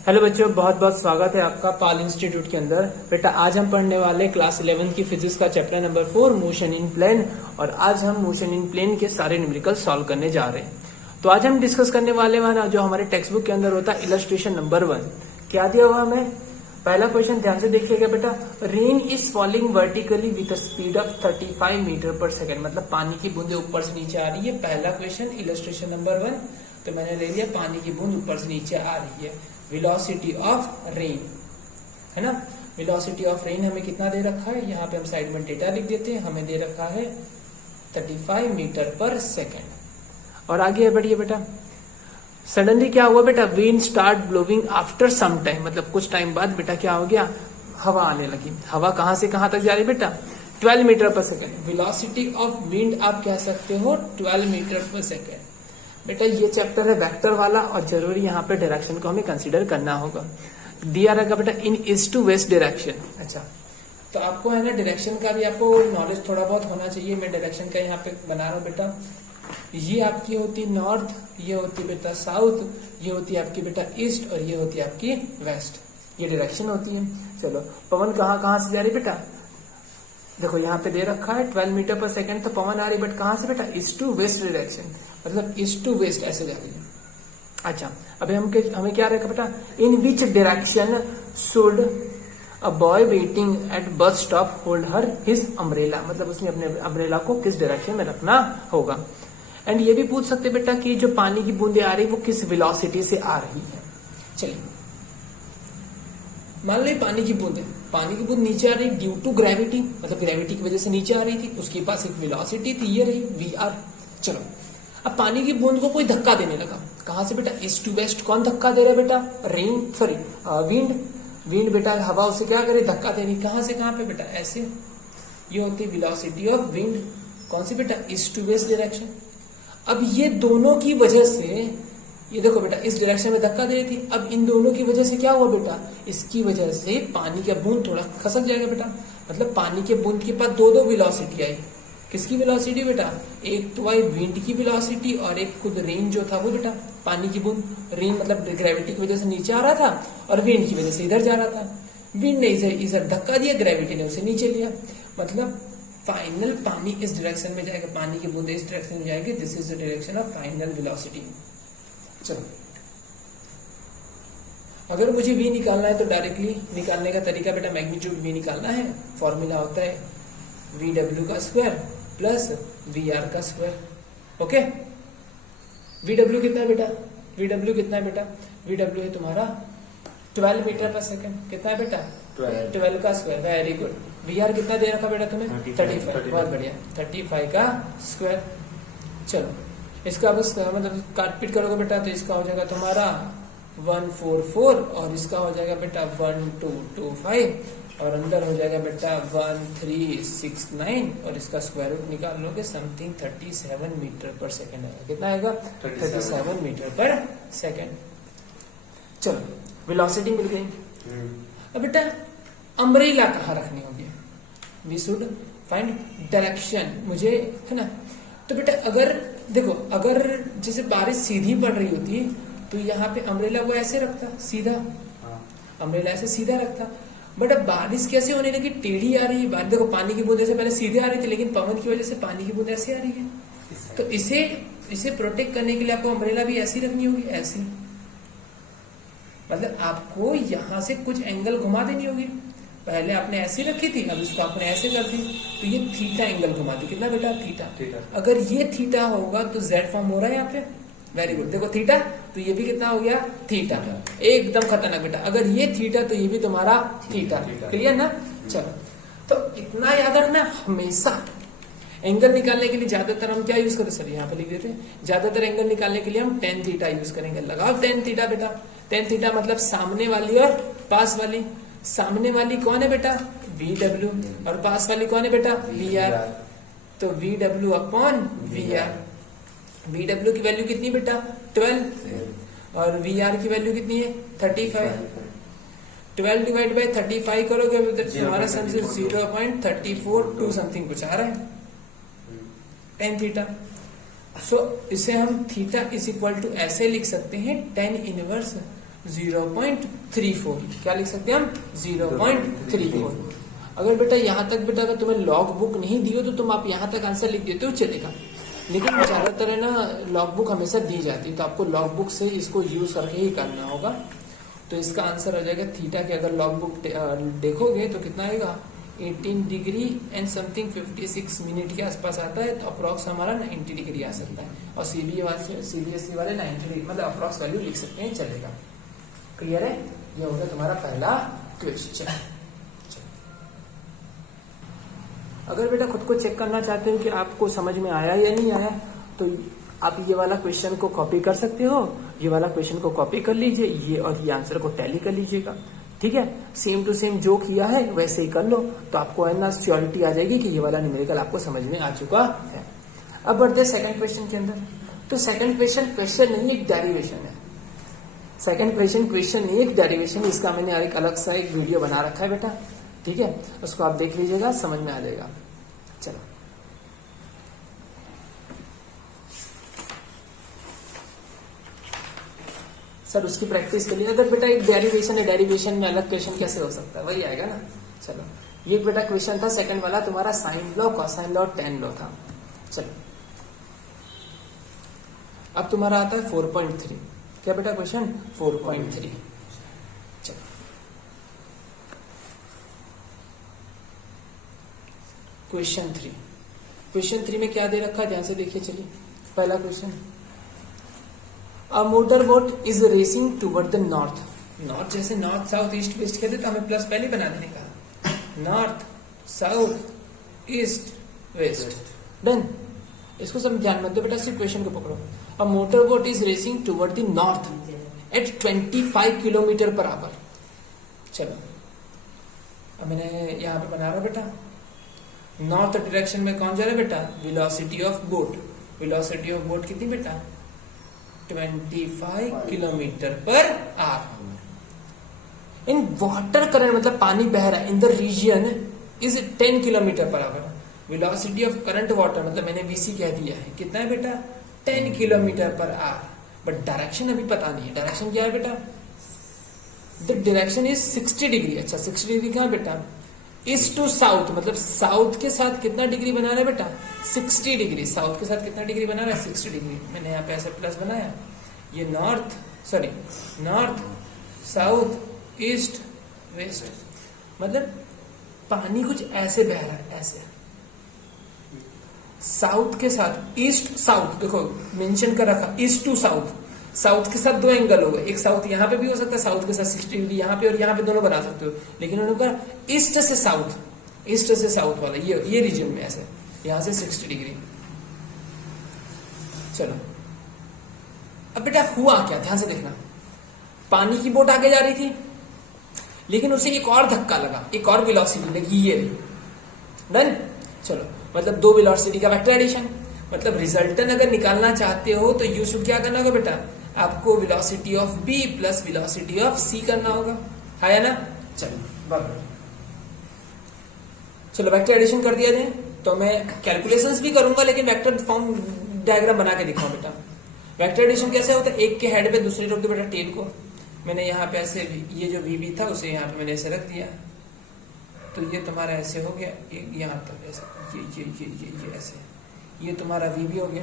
Hello बच्चों, बहुत बहुत स्वागत है आपका पाल इंस्टीट्यूट के अंदर। बेटा आज हम पढ़ने वाले क्लास 11 की फिजिक्स का chapter number 4 motion in plane. और आज हम मोशन इन प्लेन के सारे न्यूमेरिकल सॉल्व करने जा रहे हैं। तो आज हम डिस्कस करने वाले हैं जो हमारे टेक्स्ट बुक के अंदर होता है इलस्ट्रेशन नंबर 1। क्या दिया हुआ हमें? पहला क्वेश्चन ध्यान से देखिएगा बेटा। Rain is falling vertically with speed of 35 meter per second, मतलब पानी की बूंदे ऊपर से नीचे आ रही है। पहला क्वेश्चन इलस्ट्रेशन नंबर 1, तो मैंने ले लिया पानी की बूंद ऊपर से नीचे आ रही है। वेलोसिटी ऑफ रेन है ना, वेलोसिटी ऑफ रेन हमें कितना दे रखा है, यहाँ पे हम साइड में डेटा लिख देते हैं। हमें दे रखा है 35 मीटर पर सेकेंड। और आगे बढ़िए बेटा। सडनली क्या हुआ बेटा? Wind start blowing after some time, मतलब कुछ टाइम बाद बेटा क्या हो गया? हवा आने लगी। हवा कहां से कहां तक जा रही है बेटा? 12 meter per second. Velocity of wind आप कह सकते हो 12 मीटर पर सेकेंड। बेटा ये चैप्टर है वेक्टर वाला और जरूरी यहाँ पे डायरेक्शन को हमें कंसीडर करना होगा। दिया रहेगा बेटा इन ईस्ट टू वेस्ट डायरेक्शन। अच्छा, तो आपको है ना डायरेक्शन का भी आपको नॉलेज थोड़ा बहुत होना चाहिए। मैं डायरेक्शन का यहाँ पे बना रहा हूँ बेटा। ये आपकी होती नॉर्थ, ये होती बेटा साउथ, ये होती है आपकी बेटा ईस्ट और ये होती है आपकी वेस्ट। ये डायरेक्शन होती है। चलो पवन कहाँ से जा रही बेटा? देखो यहाँ पे दे रखा है 12 मीटर पर सेकेंड, तो पवन आ रही बट कहां से बेटा? ईस्ट टू वेस्ट डायरेक्शन, मतलब ईस्ट टू वेस्ट ऐसे जा रही है। अच्छा, अभी हमें क्या रहेगा बेटा? In which direction should a boy waiting at bus stop hold her his umbrella, मतलब उसने अपने अम्ब्रेला को किस डायरेक्शन में रखना होगा। एंड ये भी पूछ सकते बेटा कि जो पानी की बूंदे आ रही वो किस वेलोसिटी से आ रही है। चलिए मान लो पानी की बूंद नीचे आ रही ड्यू टू ग्रेविटी, मतलब ग्रेविटी की वजह से नीचे आ रही थी। उसके पास एक वेलोसिटी थी, ये रही वी.आर। चलो अब पानी की बूंद को कोई धक्का देने लगा। कहां से बेटा? East to west. कौन धक्का दे रहा है बेटा? विंड बेटा हवा उसे क्या करे? धक्का दे रही। कहां से कहां पे बेटा? ऐसे। ये होती है वेलोसिटी ऑफ विंड। कौन सी बेटा? East to west direction. अब ये दोनों की वजह से, ये देखो बेटा इस डायरेक्शन में धक्का दे रही थी। अब इन दोनों की वजह से क्या हुआ बेटा? इसकी वजह से पानी का बूंद थोड़ा खसक जाएगा बेटा। मतलब पानी के बूंद के पास दो वेलोसिटी आई। किसकी वेलोसिटी बेटा? एक तो आई विंड की वेलोसिटी और एक खुद रेन जो था वो बेटा पानी की बूंद। रेन मतलब ग्रेविटी की वजह से नीचे आ रहा था और विंड की वजह से इधर जा रहा था। विंड ने इधर धक्का दिया, ग्रेविटी ने उसे नीचे लिया। मतलब फाइनल पानी इस डायरेक्शन में जाएगा, पानी की बूंदे इस डायरेक्शन में जाएगी। This is the direction of final velocity. चलो अगर मुझे v निकालना है तो डायरेक्टली निकालने का तरीका बेटा मैग्नीट्यूड v निकालना है। फॉर्मूला होता है VW का स्क्वायर प्लस VR का स्क्वायर। ओके, VW कितना है बेटा? VW कितना है बेटा? VW है तुम्हारा 12 मीटर पर सेकेंड। कितना है बेटा? 12 का स्क्वायर। Very good. VR कितना दे रखा बेटा तुम्हें? 35। बहुत बढ़िया, 35 का स्क्वायर। चलो इसका बस मतलब काटपीट करोगे बेटा तो इसका हो जाएगा तुम्हारा 144 और इसका हो जाएगा बेटा 1225 और अंदर हो जाएगा बेटा 1369 और इसका स्क्वायर रूट निकाल लोगे समथिंग 37 मीटर पर सेकेंड आएगा। कितना आएगा? 37 मीटर पर सेकेंड। चलो वेलोसिटी मिल गई। अब बेटा अम्ब्रेला कहाँ रखनी होगी? वी शुड फाइंड डायरेक्शन, मुझे है ना। तो बेटा अगर देखो, अगर जैसे बारिश सीधी पड़ रही होती तो यहाँ पे अम्ब्रेला को ऐसे रखता सीधा, अम्ब्रेला ऐसे सीधा रखता। बट अब बारिश कैसे होने लगी? टेढ़ी आ रही है। देखो पानी की बूंद ऐसे पहले सीधे आ रही थी, लेकिन पवन की वजह से पानी की बूंद ऐसे आ रही है। तो इसे प्रोटेक्ट करने के लिए आपको अम्ब्रेला भी ऐसी रखनी होगी, ऐसी। मतलब आपको यहाँ से कुछ एंगल घुमा देनी होगी। पहले आपने ऐसी रखी थी, अब इसको आपने ऐसे कर दी तो ये थीटा एंगल घुमा दी। कितना बेटा? थीटा। अगर ये थीटा होगा तो जेड फॉर्म हो रहा है यहाँ पे। Very good. देखो थीटा, तो ये भी कितना हो गया? थीटा। एकदम खतरनाक बेटा। अगर ये थीटा तो ये भी तुम्हारा थीटा। क्लियर ना? चलो तो इतना याद रखना हमेशा। एंगल निकालने के लिए ज्यादातर हम क्या यूज करते? सर यहाँ पे लिख देते हैं। ज्यादातर एंगल निकालने के लिए हम tan थीटा यूज करेंगे। लगाओ tan थीटा बेटा। tan थीटा मतलब सामने वाली और पास वाली। सामने वाली कौन है बेटा? VW और पास वाली कौन है बेटा? VR। तो VW अपॉन VR। VW की वैल्यू कितनी बेटा? 12 और VR की वैल्यू कितनी है? 35। 12 डिवाइड बाय 35 करोगे हमारा समझो 0.342 समथिंग कुछ आ रहा है tan थीटा। सो इसे हम थीटा इज इक्वल टू ऐसे लिख सकते हैं tan इनवर्स 0.34। क्या लिख सकते हैं हम? 0.34। अगर बेटा यहाँ तक बेटा अगर तुम्हें लॉग बुक नहीं दी हो तो तुम आप यहाँ तक आंसर लिख देते हो चलेगा, लेकिन ज्यादातर है ना लॉग बुक हमेशा दी जाती है, तो आपको लॉग बुक से इसको यूज करके ही करना होगा। तो इसका आंसर आ जाएगा थीटा के अगर लॉग बुक देखोगे तो कितना आएगा 18 डिग्री एंड समथिंग 56 मिनट के आसपास आता है, तो अप्रॉक्स हमारा 90 डिग्री आ सकता है। और सीबीएसई वाले 90 डिग्री मतलब अप्रॉक्स वैल्यू लिख सकते हैं, चलेगा। क्लियर है? ये होगा तुम्हारा पहला क्वेश्चन। अगर बेटा खुद को चेक करना चाहते हो कि आपको समझ में आया या नहीं आया, तो आप ये वाला क्वेश्चन को कॉपी कर सकते हो, ये वाला क्वेश्चन को कॉपी कर लीजिए, ये और ये आंसर को टैली कर लीजिएगा। ठीक है, सेम टू सेम जो किया है वैसे ही कर लो, तो आपको है ना श्योरिटी आ जाएगी कि ये वाला न्यूमेरिकल आपको समझ में आ चुका है। अब बढ़ते हैं सेकंड क्वेश्चन के अंदर। तो सेकंड क्वेश्चन नहीं, एक डेरिवेशन है। सेकंड क्वेश्चन नहीं, एक डेरिवेशन। इसका मैंने एक अलग सा एक वीडियो बना रखा है बेटा, ठीक है, उसको आप देख लीजिएगा, समझ में आ जाएगा। चलो सर उसकी प्रैक्टिस के लिए अगर बेटा एक डेरिवेशन है, डेरिवेशन में अलग क्वेश्चन कैसे हो सकता है, वही आएगा ना। चलो ये बेटा क्वेश्चन था सेकंड वाला तुम्हारा sine law, cosine law, tan law था। चलो अब तुम्हारा आता है 4.3। क्या बेटा क्वेश्चन? 4.3। चलो क्वेश्चन 3 में क्या दे रखा है, ध्यान से देखिए। चलिए पहला question, a motor boat is racing toward the north. North जैसे नॉर्थ साउथ ईस्ट वेस्ट कहते तो हमें प्लस पहले बना देने का, north south east west, done. इसको सब ध्यान मत दो बेटा, सिर्फ क्वेश्चन को पकड़ो। A motor boat is racing toward the north at 25 kilometer per hour. चलो अब मैंने यहाँ पे बना रहा हूं बेटा, नॉर्थ डायरेक्शन में कौन जा रहा है बेटा? Velocity of boat. Velocity of boat कितनी बेटा? 25 kilometer per our. In water current मतलब पानी बह रहा है in the region is 10 kilometer per hour. Velocity of current water मतलब मैंने वीसी कह दिया है, कितना है बेटा? 10 kilometer per our. But direction अभी पता नहीं है, डायरेक्शन क्या है बेटा? The direction is 60 degree. अच्छा 60 डिग्री कहाँ बेटा? ईस्ट टू साउथ मतलब साउथ के साथ कितना डिग्री बना रहा है बेटा? 60 डिग्री। साउथ के साथ कितना डिग्री बना रहा है? 60 डिग्री। मैंने यहाँ पे ऐसे प्लस बनाया, ये नॉर्थ साउथ ईस्ट वेस्ट मतलब पानी कुछ ऐसे बह रहा है, ऐसे साउथ के साथ ईस्ट साउथ, देखो मेंशन कर रखा ईस्ट टू साउथ। साउथ के साथ दो एंगल हो गए, एक साउथ यहाँ पे भी हो सकता है, साउथ के साथ 60 डिग्री यहाँ पे और यहाँ पे दोनों बना सकते हो, लेकिन उन्होंने कहा ईस्ट से साउथ वाला ये रीजन में ऐसे यहाँ से 60 डिग्री। चलो अब बेटा हुआ क्या, ध्यान से देखना। पानी की बोट आगे जा रही थी, लेकिन उसे एक और धक्का लगा, एक और वेलोसिटी लगी, ये डन। चलो मतलब दो वेलोसिटी का वेक्टर एडिशन, मतलब रिजल्टेंट अगर निकालना चाहते हो तो यू शुड क्या करना होगा बेटा? आपको velocity of B plus velocity of C करना होगा, है ना। चलो वेक्टर एडिशन कर दिया जाए, तो मैं कैलकुलेशंस भी करूंगा लेकिन वेक्टर फॉर्म डायग्राम बना के दिखाऊं बेटा। वेक्टर एडिशन कैसे होता है? एक के हेड पे दूसरे रख दो बेटा टेल को। मैंने यहाँ पे ऐसे ये जो वी बी था उसे यहाँ पे मैंने ऐसे रख दिया, तो ये तुम्हारा ऐसे हो गया, यहाँ तक ऐसे ये ऐसे, ये तुम्हारा वी बी हो गया,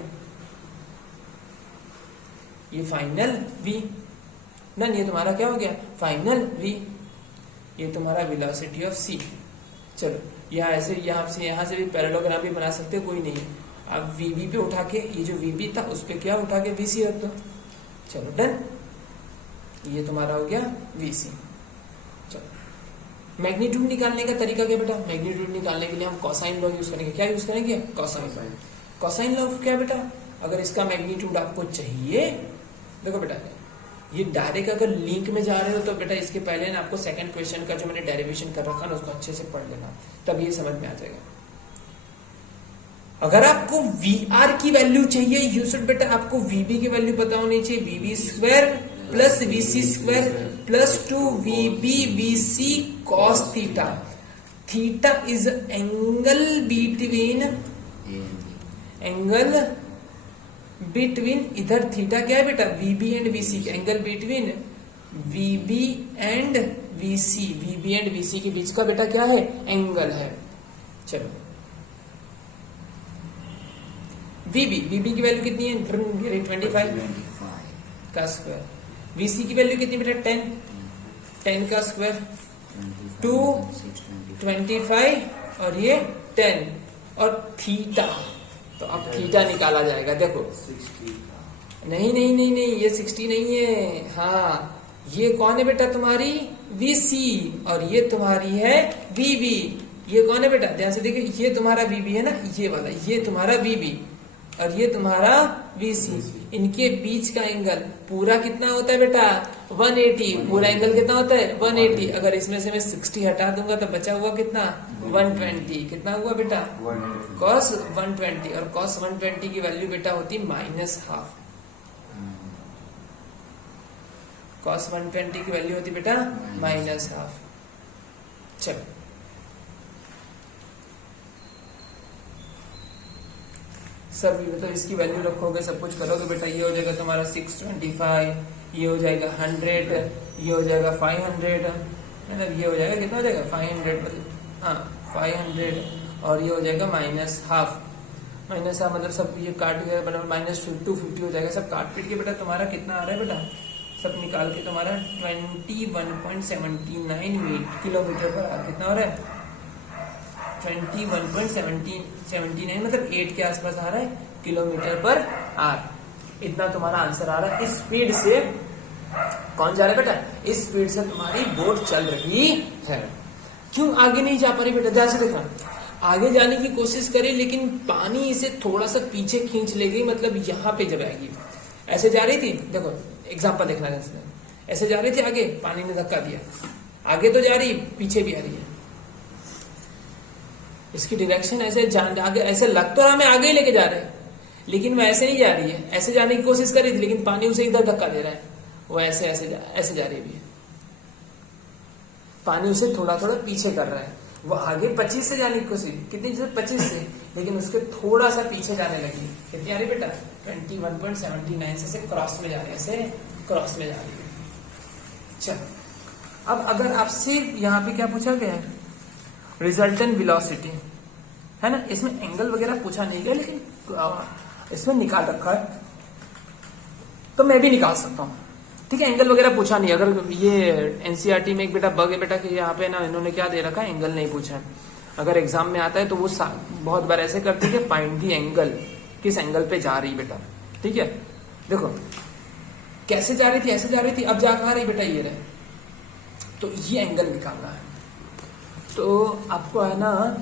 ये फाइनल वी नन, ये तुम्हारा क्या हो गया? Final V. ये तुम्हारा वेलोसिटी ऑफ सी। चलो यहाँ ऐसे यहाँ से भी पैरेललोग्राम भी बना सकते हो, कोई नहीं। अब वीबी पे उठा के ये जो वीबी था उस पे क्या उठा के वीसी रख दो। चलो डन, ये तुम्हारा हो गया वीसी। चलो मैग्नीट्यूड निकालने का तरीका क्या बेटा? मैग्नीट्यूड निकालने के लिए हम कोसाइन लॉ यूज करेंगे। क्या यूज करेंगे? कोसाइन लॉ क्या बेटा? अगर इसका मैग्नीट्यूड आपको चाहिए, देखो बेटा ये डायरेक्ट अगर लिंक में जा रहे हो तो बेटा इसके पहले ना आपको सेकंड क्वेश्चन का जो मैंने डेरिवेशन कर रखा ना उसको अच्छे से पढ़ लेना, तब ये समझ में आ जाएगा। अगर आपको वी आर की वैल्यू चाहिए, यू शुड बेटा आपको वीबी की वैल्यू पता होनी चाहिए। VB square plus VC square plus 2 VB VC cos theta. Theta is angle between इधर थीटा क्या है बेटा? VB and VC, angle between VB and VC, VB and VC के बीच का बेटा क्या है, एंगल है। चलो VB की वैल्यू कितनी है, 25 का स्क्वायर। VC की वैल्यू कितनी बेटा, 10 का स्क्वायर, 25 और ये 10 और थीटा, तो अब थीटा निकाला जाएगा। देखो नहीं ये 60 नहीं है, हाँ ये कौन है बेटा, तुम्हारी VC और ये तुम्हारी है VB। ये कौन है बेटा, ध्यान से देखिए, ये तुम्हारा VB है ना, ये वाला, ये तुम्हारा VB और ये तुम्हारा VC। इनके बीच का एंगल पूरा कितना होता है बेटा, 180। पूरा एंगल कितना होता है, 180। अगर इसमें से मैं 60 हटा दूंगा तो बचा हुआ कितना, 120। कितना हुआ बेटा, cos 120। और cos 120 की वैल्यू बेटा होती -12। cos 120 की वैल्यू होती बेटा -12। चलो सब मतलब इसकी वैल्यू रखोगे, सब कुछ करोगे बेटा, ये हो जाएगा तुम्हारा 625, ये हो जाएगा 100, ये हो जाएगा 500, मतलब ये हो जाएगा कितना हो जाएगा 500, मतलब हाँ 500, और ये हो जाएगा -12। -12 मतलब सब ये काट गया बराबर -250 हो जाएगा। सब काट पीट के बेटा तुम्हारा कितना आ रहा है बेटा, सब निकाल के तुम्हारा 21.79 किलोमीटर पर आवर कितना हो रहा है, 21.79 मतलब 8 के आसपास आ रहा है किलोमीटर पर आवर। इतना तुम्हारा आंसर आ रहा है। इस स्पीड से कौन जा रहा है बेटा, इस स्पीड से तुम्हारी बोट चल रही है। क्यों आगे नहीं जा पा रही बेटा, ध्यान से देखना, आगे जाने की कोशिश करी लेकिन पानी इसे थोड़ा सा पीछे खींच ले गई, मतलब यहाँ पे जब आएगी। ऐसे जा रही थी, देखो एग्जाम्पल देखना, ऐसे जा रही थी आगे, पानी ने धक्का दिया, आगे तो जा रही पीछे भी आ रही है। इसकी डायरेक्शन ऐसे आगे, ऐसे लग तो हमें आगे ही लेके जा रहे हैं, लेकिन वो ऐसे नहीं जा रही है। ऐसे जाने की कोशिश कर रही थी लेकिन पानी उसे इधर धक्का दे रहा है, वो ऐसे जा रही है। पानी उसे थोड़ा थोड़ा पीछे कर रहा है। वो आगे 25 से जाने की कोशिश, कितनी 25 से, लेकिन उसके थोड़ा सा पीछे जाने लगी। कितनी आ रही बेटा, 21.79 से क्रॉस में जा रही है, ऐसे क्रॉस में जा रही है। चलो अब अगर आपसे यहाँ पे क्या पूछा गया है, रिजल्टेंट वेलोसिटी है ना, इसमें एंगल वगैरह पूछा नहीं गया, लेकिन इसमें निकाल रखा है तो मैं भी निकाल सकता हूँ। ठीक है, एंगल वगैरह पूछा नहीं। अगर ये एनसीईआरटी में एक बेटा बग है बेटा कि यहाँ पे ना इन्होंने क्या दे रखा है, एंगल नहीं पूछा है। अगर एग्जाम में आता है तो वो बहुत बार ऐसे करते हैं, फाइंड दी एंगल, किस एंगल पे जा रही बेटा। ठीक है, देखो कैसे जा रही थी, ऐसे जा रही थी, अब जा कहाँ रही बेटा, ये रहे, तो ये एंगल निकालना है। तो आपको है ना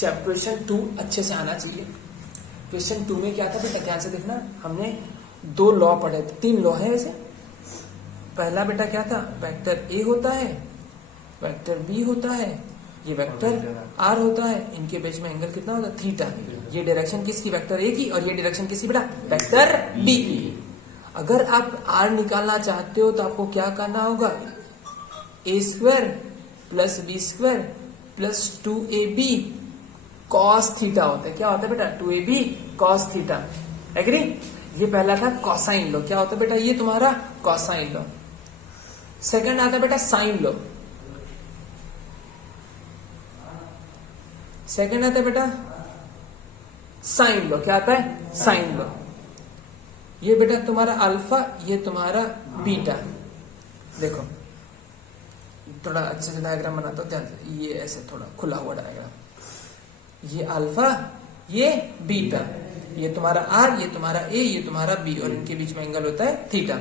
क्वेश्चन 2 अच्छे से आना चाहिए। क्वेश्चन 2 में क्या था बेटा, ध्यान से देखना, हमने 2 लॉ पढ़े थे, 3 लॉ है वैसे। पहला बेटा क्या था, वेक्टर ए होता है, वेक्टर बी होता है, ये वेक्टर आर होता है, इनके बीच में एंगल कितना होता है, थीटा। ये डायरेक्शन किसकी, वेक्टर ए की, और ये डायरेक्शन किसकी बेटा, वेक्टर बी की। अगर आप आर निकालना चाहते हो तो आपको क्या करना होगा, a² + b² + 2ab cos theta होता है। क्या होता है बेटा, 2ab cos थीटा, एग्री। ये पहला था कोसाइन लो, क्या होता है बेटा, ये तुम्हारा कोसाइन लो। सेकंड आता है बेटा साइन लो, सेकंड आता है बेटा साइन लो, क्या आता है, साइन लो। ये बेटा तुम्हारा अल्फा, ये तुम्हारा बीटा। देखो थोड़ा अच्छे से डायग्राम बनाता हूं, ध्यान से, ये ऐसे थोड़ा खुला हुआ डायग्राम, ये अल्फा, ये बीटा, ये तुम्हारा आर, ये तुम्हारा ए, ये तुम्हारा बी, और इनके बीच में एंगल होता है थीटा।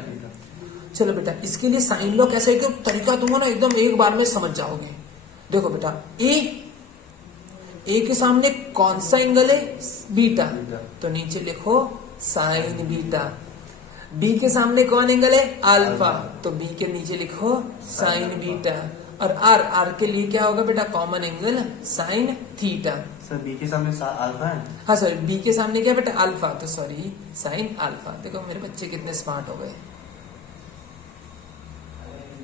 चलो बेटा इसके लिए साइन लो कैसे, एक तरीका तुम ना एकदम एक बार में समझ जाओगे। देखो बेटा ए के सामने कौन सा एंगल है, बीटा, तो नीचे लिखो साइन बीटा। बी के सामने कौन एंगल है, अल्फा, तो बी के नीचे लिखो साइन बीटा। और आर के लिए क्या होगा बेटा, common angle sine theta. Sir B के सामने अल्फा है, हाँ सर, बी के सामने क्या बेटा, अल्फा, तो सॉरी साइन अल्फा। देखो मेरे बच्चे कितने स्मार्ट हो गए,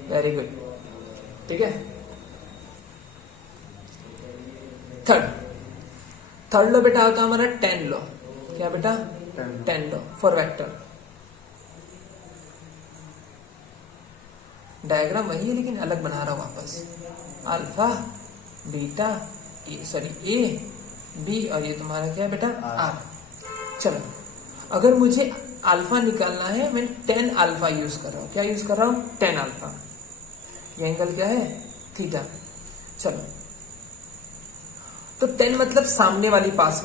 वेरी गुड। ठीक है, थर्ड लो बेटा होता है हमारा टेन लो। क्या बेटा, ten low for vector. Diagram वही है लेकिन अलग बना रहा हूं वापस। अल्फा बीटा ए बी और ये तुम्हारा क्या है बेटा आर। चलो अगर मुझे अल्फा निकालना है मैं टेन अल्फा यूज कर रहा हूं। क्या यूज कर रहा हूं? Tan alpha. ये एंगल क्या है? थीटा। चलो तो टेन मतलब सामने वाली पास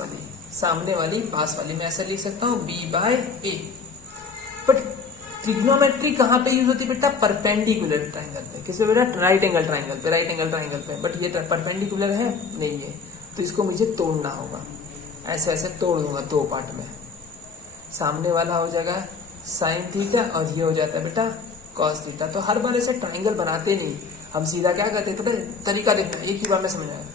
वाली मैं ऐसा लिख सकता हूं B by A. But trigonometry कहां पे यूज होती है बेटा? परपेंडिकुलर ट्राइंगल पे। किस पे बेटा? राइट एंगल ट्राइंगल पे। बट ये परपेंडिकुलर है नहीं है, तो इसको मुझे तोड़ना होगा। ऐसे ऐसे तोड़ दूंगा दो पार्ट में। सामने वाला हो जाएगा साइन थीटा और ये हो जाता है बेटा कॉस थीटा। तो हर बार ऐसे ट्राइंगल बनाते नहीं, हम सीधा क्या करते हैं? पता तरीका देखना, एक ही बार में समझ आया।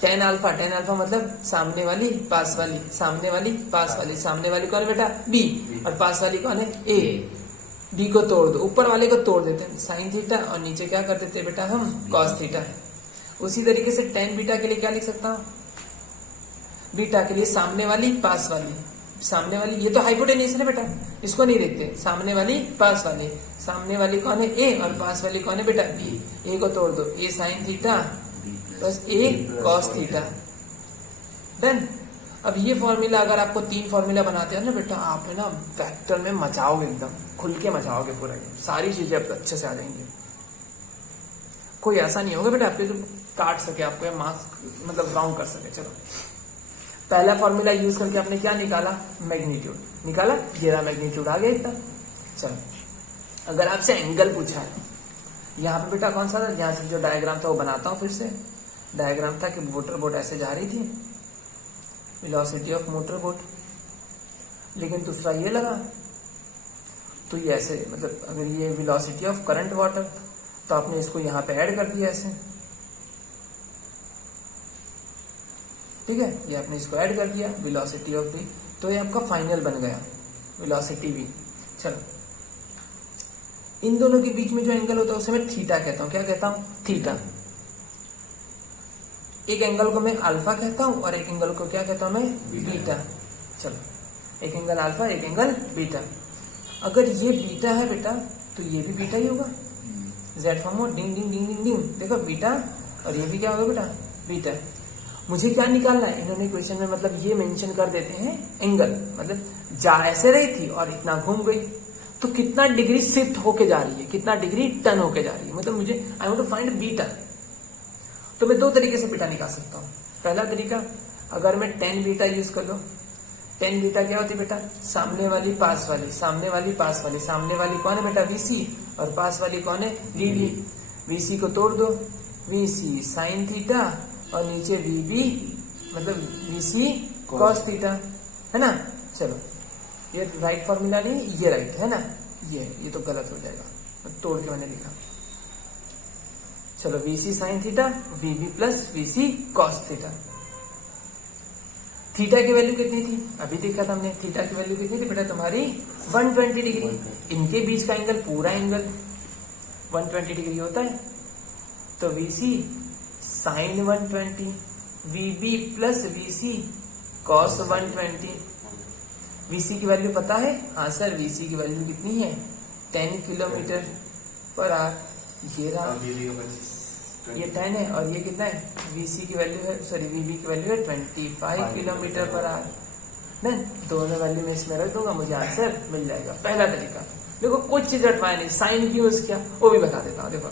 टेन अल्फा मतलब सामने वाली पास वाली, सामने वाली पास वाली। सामने वाली कौन है बेटा? बी। और पास वाली कौन है? ए। बी को तोड़ दो, ऊपर वाले को तोड़ देते हैं साइन थीटा और नीचे क्या कर देते हैं बेटा हम? Cos theta. उसी तरीके से टेन बीटा के लिए क्या लिख सकता हूं? बीटा के लिए सामने वाली पास वाली, सामने वाली ये तो हाइपोटेन्यूस है बेटा, इसको नहीं देखते। सामने वाली पास वाली, सामने वाली कौन है? ए और पास वाली कौन है बेटा? बी। ए को तोड़ दो, ए साइन थीटा प्लस ए कॉस थीटा। डन। अब ये फॉर्मूला अगर आपको तीन फॉर्मूला बनाते हैं ना बेटा, आप है ना वेक्टर में मचाओगे, एकदम खुल के मचाओगे पूरा, सारी चीजें आपको अच्छे से आ जाएंगी। कोई ऐसा नहीं होगा बेटा आपके जो काट सके आपको मार्क्स, मतलब राउंड कर सके। चलो पहला फॉर्मूला यूज करके आपने क्या निकाला? मैग्नीट्यूड निकाला। ये रहा मैग्नीट्यूड, आ गया इतना। चलो अगर आपसे एंगल पूछा है, यहाँ पे बेटा कौन सा था? यहाँ से जो डायग्राम था वो बनाता हूं फिर से। डायग्राम था कि मोटर बोट ऐसे जा रही थी, वेलोसिटी ऑफ मोटर बोट, लेकिन दूसरा ये लगा तो ये ऐसे, मतलब अगर ये वेलोसिटी ऑफ करंट वाटर तो आपने इसको यहाँ पे ऐड कर दिया ऐसे, ठीक है। ये आपने इसको ऐड कर दिया वेलोसिटी ऑफ दी, तो ये आपका फाइनल बन गया वेलोसिटी वी। चलो इन दोनों के बीच में जो एंगल होता है उसे मैं थीटा कहता हूं। क्या कहता हूं? थीटा। एक एंगल को मैं अल्फा कहता हूं और एक एंगल को क्या कहता हूं मैं? बीटा। चलो एक एंगल अल्फा, एक एंगल बीटा। अगर ये बीटा है बेटा तो ये भी बीटा ही होगा। जेड फॉर्म हो, डिंग डिंग डिंग डिंग डिंग, देखो बीटा, और ये भी क्या होगा बेटा? बीटा। मुझे क्या निकालना है? इन्होंने क्वेश्चन में मतलब ये मेंशन कर देते हैं एंगल, मतलब जा ऐसे रही थी और इतना घूम गई, तो कितना डिग्री शिफ्ट होके जा रही है, कितना डिग्री टर्न होके जा रही है, मतलब मुझे I want to find beta. तो मैं दो तरीके से बीटा निकाल सकता हूँ। पहला तरीका, अगर मैं टेन बीटा यूज कर लो, टेन बीटा क्या होती है बेटा? सामने वाली पास वाली, सामने वाली पास वाली। सामने वाली कौन है बेटा? वीसी, और पास वाली कौन है? वीबी। वीसी को तोड़ दो, वीसी साइन थीटा और नीचे वीबी मतलब वीसी कॉस थीटा, है ना। चलो ये राइट फॉर्मूला नहीं, ये राइट है ना, ये तो गलत हो जाएगा, तोड़ के मैंने लिखा। चलो VC sine theta, VB plus VC cos theta. Theta की वैल्यू कितनी थी? अभी देखा था हमने, थीटा की वैल्यू कितनी थी बेटा तुम्हारी? 120 डिग्री। इनके बीच का एंगल, पूरा एंगल 120 डिग्री होता है, तो वीसी साइन 120, वीबी प्लस वीसी कॉस 120। वीसी की वैल्यू पता है? हाँ सर, वीसी की वैल्यू कितनी है? 10 किलोमीटर पर आवर। ये रहा, ये 10 है और ये कितना है? वीसी की वैल्यू है, सॉरी वीबी की वैल्यू है 25 किलोमीटर पर आवर। दोनों वैल्यू में इसमें रख दूंगा, मुझे आंसर मिल जाएगा। पहला तरीका। देखो कुछ चीज अटवाए नहीं, साइन क्यों यूज किया वो भी बता देता हूँ। देखो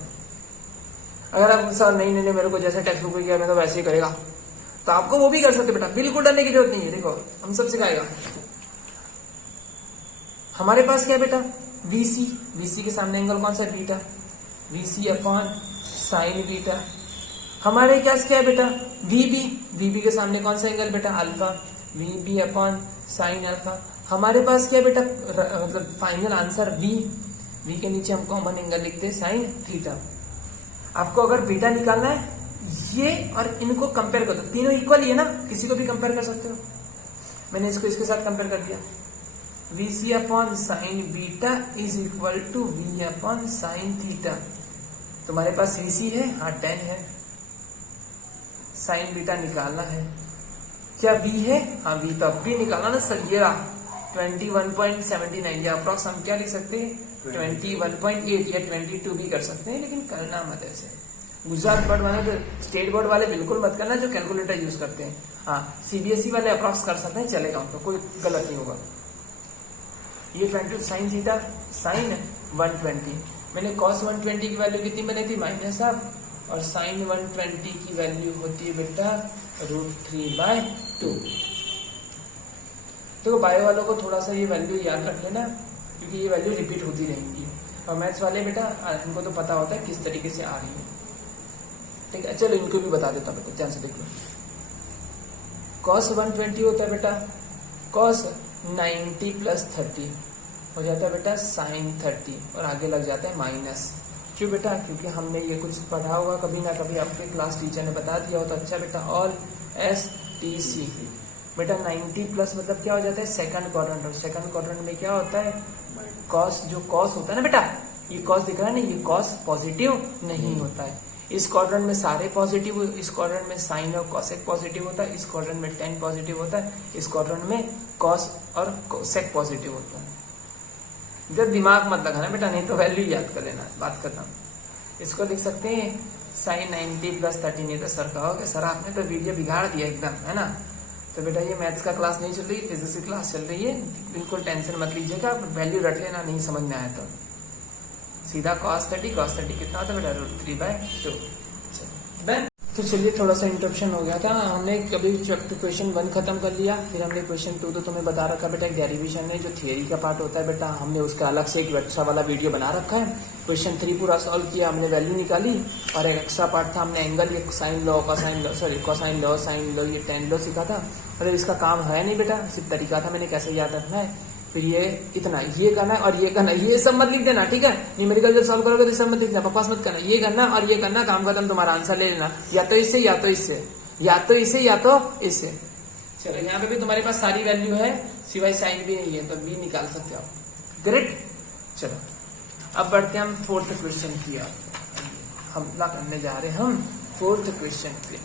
अगर आप सर नहीं मेरे को जैसे टेक्स्ट बुक में किया मैं तो वैसे ही करेगा, तो आपको वो भी कर सकते बेटा, बिल्कुल डरने की जरूरत नहीं है। देखो हम सब सिखाएगा। हमारे पास क्या है बेटा? वीसी, वीसी के सामने एंगल कौन सा? Beta, VC upon sine beta. हमारे क्या है बेटा? वीबी, वीबी के सामने कौन सा एंगल बेटा? अल्फा, वीबी अपॉन साइन अल्फा। हमारे पास क्या बेटा? मतलब फाइनल आंसर वी, वी के नीचे हम कॉमन एंगल लिखते हैं साइन थीटा। आपको अगर बीटा निकालना है, ये और इनको कंपेयर कर दो, तीनों इक्वल ही है ना, किसी को भी कंपेयर कर सकते हो। मैंने इसको इसके साथ कंपेयर कर दिया, VC upon sine beta is equal to V upon sine theta. तुम्हारे पास वीसी है, हाँ 10 है, साइन बीटा निकालना है, क्या वी है? हाँ वी तो भी निकालना ना सर, ये रहा 21.79। या अप्रॉक्स हम क्या लिख सकते हैं? 21.8 या 22 भी कर सकते हैं, लेकिन करना मत ऐसे। गुजरात बोर्ड वाले तो स्टेट बोर्ड वाले बिल्कुल मत करना जो कैलकुलेटर यूज करते हैं। हाँ, सीबीएसई वाले अप्रॉक्स कर सकते हैं, चलेगा, उनको कोई गलत नहीं होगा। ये 22 साइन थीटा साइन 120, मैंने cos 120 की वैल्यू कितनी बनी थी -1/2, और साइन 120 की वैल्यू होती है बेटा √3/2। तो बायो वालों को थोड़ा सा ये वैल्यू याद रख लेना, क्योंकि ये वैल्यू रिपीट होती रहेंगी, और मैथ्स वाले बेटा इनको तो पता होता है किस तरीके से आ रही है। ठीक है, चलो इनको भी बता देता हूँ बेटा, ध्यान से देख लो। cos 120 होता है बेटा cos 90 + 30 हो जाता है बेटा sin 30, और आगे लग जाता है माइनस। क्यों बेटा? क्योंकि हमने ये कुछ पढ़ा होगा कभी ना कभी, आपके क्लास टीचर ने बता दिया हो तो अच्छा बेटा। ऑल STC बेटा 90 प्लस मतलब क्या हो जाता है सेकंड क्वाड्रेंट, और सेकंड क्वाड्रेंट में क्या होता है कॉस, जो कॉस होता है ना बेटा, ये कॉस दिख रहा है ना, ये कॉस पॉजिटिव नहीं होता है। इस क्वाड्रेंट में सारे पॉजिटिव, इस क्वाड्रेंट में साइन और कॉसेक पॉजिटिव होता है, इस क्वाड्रेंट में tan पॉजिटिव होता है, इस क्वाड्रेंट में कॉस और सेक पॉजिटिव होता है। जब दिमाग मत लगाना बेटा, नहीं तो वैल्यू याद कर लेना, बात करना। इसको लिख सकते हैं sin 90 + 30। नहीं तो सर कहोगे सर आपने तो वीडियो बिगाड़ दिया एकदम, है ना। तो बेटा ये मैथ्स का क्लास नहीं चल रही, फिजिक्स की क्लास चल रही है, बिल्कुल टेंशन मत लीजिएगा, वैल्यू रट लेना नहीं समझ में आया तो। सीधा cos 30 कितना होता है बेटा √3/2। डन। तो चलिए थोड़ा सा इंटरप्शन हो गया था, हमने कभी क्वेश्चन 1 खत्म कर लिया, फिर हमने क्वेश्चन 2 तो तुम्हें बता रखा बेटा, एक डेरिवेशन है जो थियरी का पार्ट होता है बेटा, हमने उसका अलग से एक एक्स्ट्रा वाला वीडियो बना रखा है। क्वेश्चन 3 पूरा सॉल्व किया, हमने वैल्यू निकाली, और एक एक्स्ट्रा पार्ट था, हमने एंगल, ये sine law, cosine law, sorry cosine law, sine law, ये tan लॉ सीखा था। मतलब इसका काम है नहीं बेटा, सिर्फ तरीका था मैंने कैसे याद रखना है। फिर ये इतना ये करना है और ये करना है, ये सब मत लिख देना, ठीक है। न्यूमेरिकल जब सॉल्व करोगे तो सब मत लिखना, बकवास मत करना, ये करना और ये करना, काम खत्म, तुम्हारा आंसर ले लेना, या तो इससे या तो इससे, या तो इससे या तो इससे। चलो यहाँ पे भी तुम्हारे पास सारी वैल्यू है, सिवाय साइन भी नहीं है, तो बी निकाल सकते हो आप। ग्रेट। चलो अब बढ़ते हैं हम 4th क्वेश्चन की ओर, हमला करने जा रहे हैं हम 4th क्वेश्चन पे।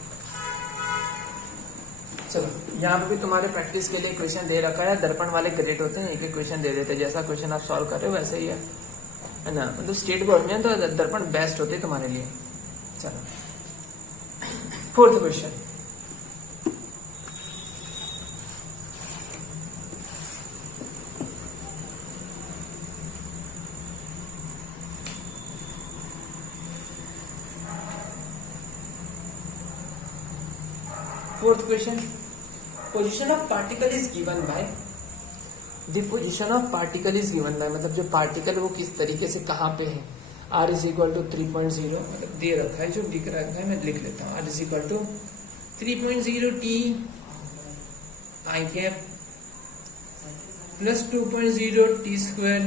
चलो यहाँ पे भी तुम्हारे प्रैक्टिस के लिए क्वेश्चन दे रखा है, दर्पण वाले ग्रेट होते हैं, एक एक क्वेश्चन दे देते हैं, जैसा क्वेश्चन आप सॉल्व कर रहे हो वैसे ही है ना। मतलब स्टेट बोर्ड में तो दर्पण बेस्ट होते हैं तुम्हारे लिए। चलो 4th question, fourth question, position of particle is given by, the position of particle is given by मतलब जो पार्टिकल वो किस तरीके से कहाँ पे है। r = 3.0 मतलब दे रखा है, जो दिख रखा है मैं लिख लेता हूँ। r = 3.0 t I cap plus 2.0 t²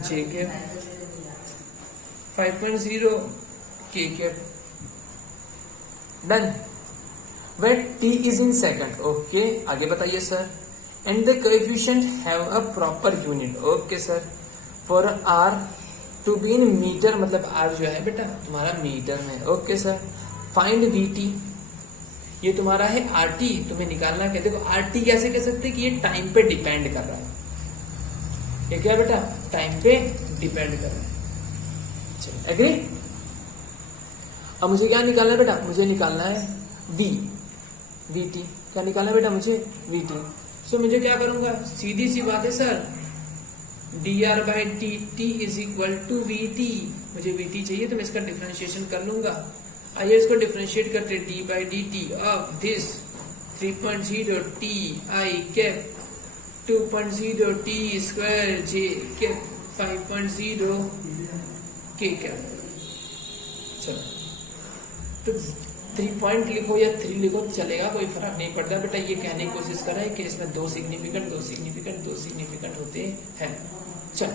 j cap 5.0 k cap. Done. When t is in second, okay, आगे बताइए sir. And the coefficient have a proper unit, okay sir. For r to be in meter मतलब r जो है बेटा तुम्हारा metre में, okay sir. Find vt, ये तुम्हारा है rt, तुम्हें निकालना है। देखो rt कैसे कह सकते हैं कि ये टाइम पे डिपेंड कर रहा है, ये क्या बेटा टाइम पे डिपेंड कर रहा है। चलो एग्री। अब मुझे क्या निकालना है बेटा, मुझे निकालना है vt, क्या निकालना है बेटा मुझे vt। सो मुझे क्या करूंगा, सीधी सी बात है सर, dr/dt = vt। मुझे vt चाहिए तो मैं इसका डिफरेंशिएशन कर लूंगा। आइए इसको डिफरेंशिएट करते, d/dt of this 3.0 t I cap 2.0 t² j cap 5.0 k cap. चलो तो 3 पॉइंट लिखो या 3 लिखो चलेगा, कोई फर्क नहीं पड़ता बेटा। ये कहने की कोशिश कर रहा है कि इसमें 2 सिग्निफिकेंट होते हैं। चल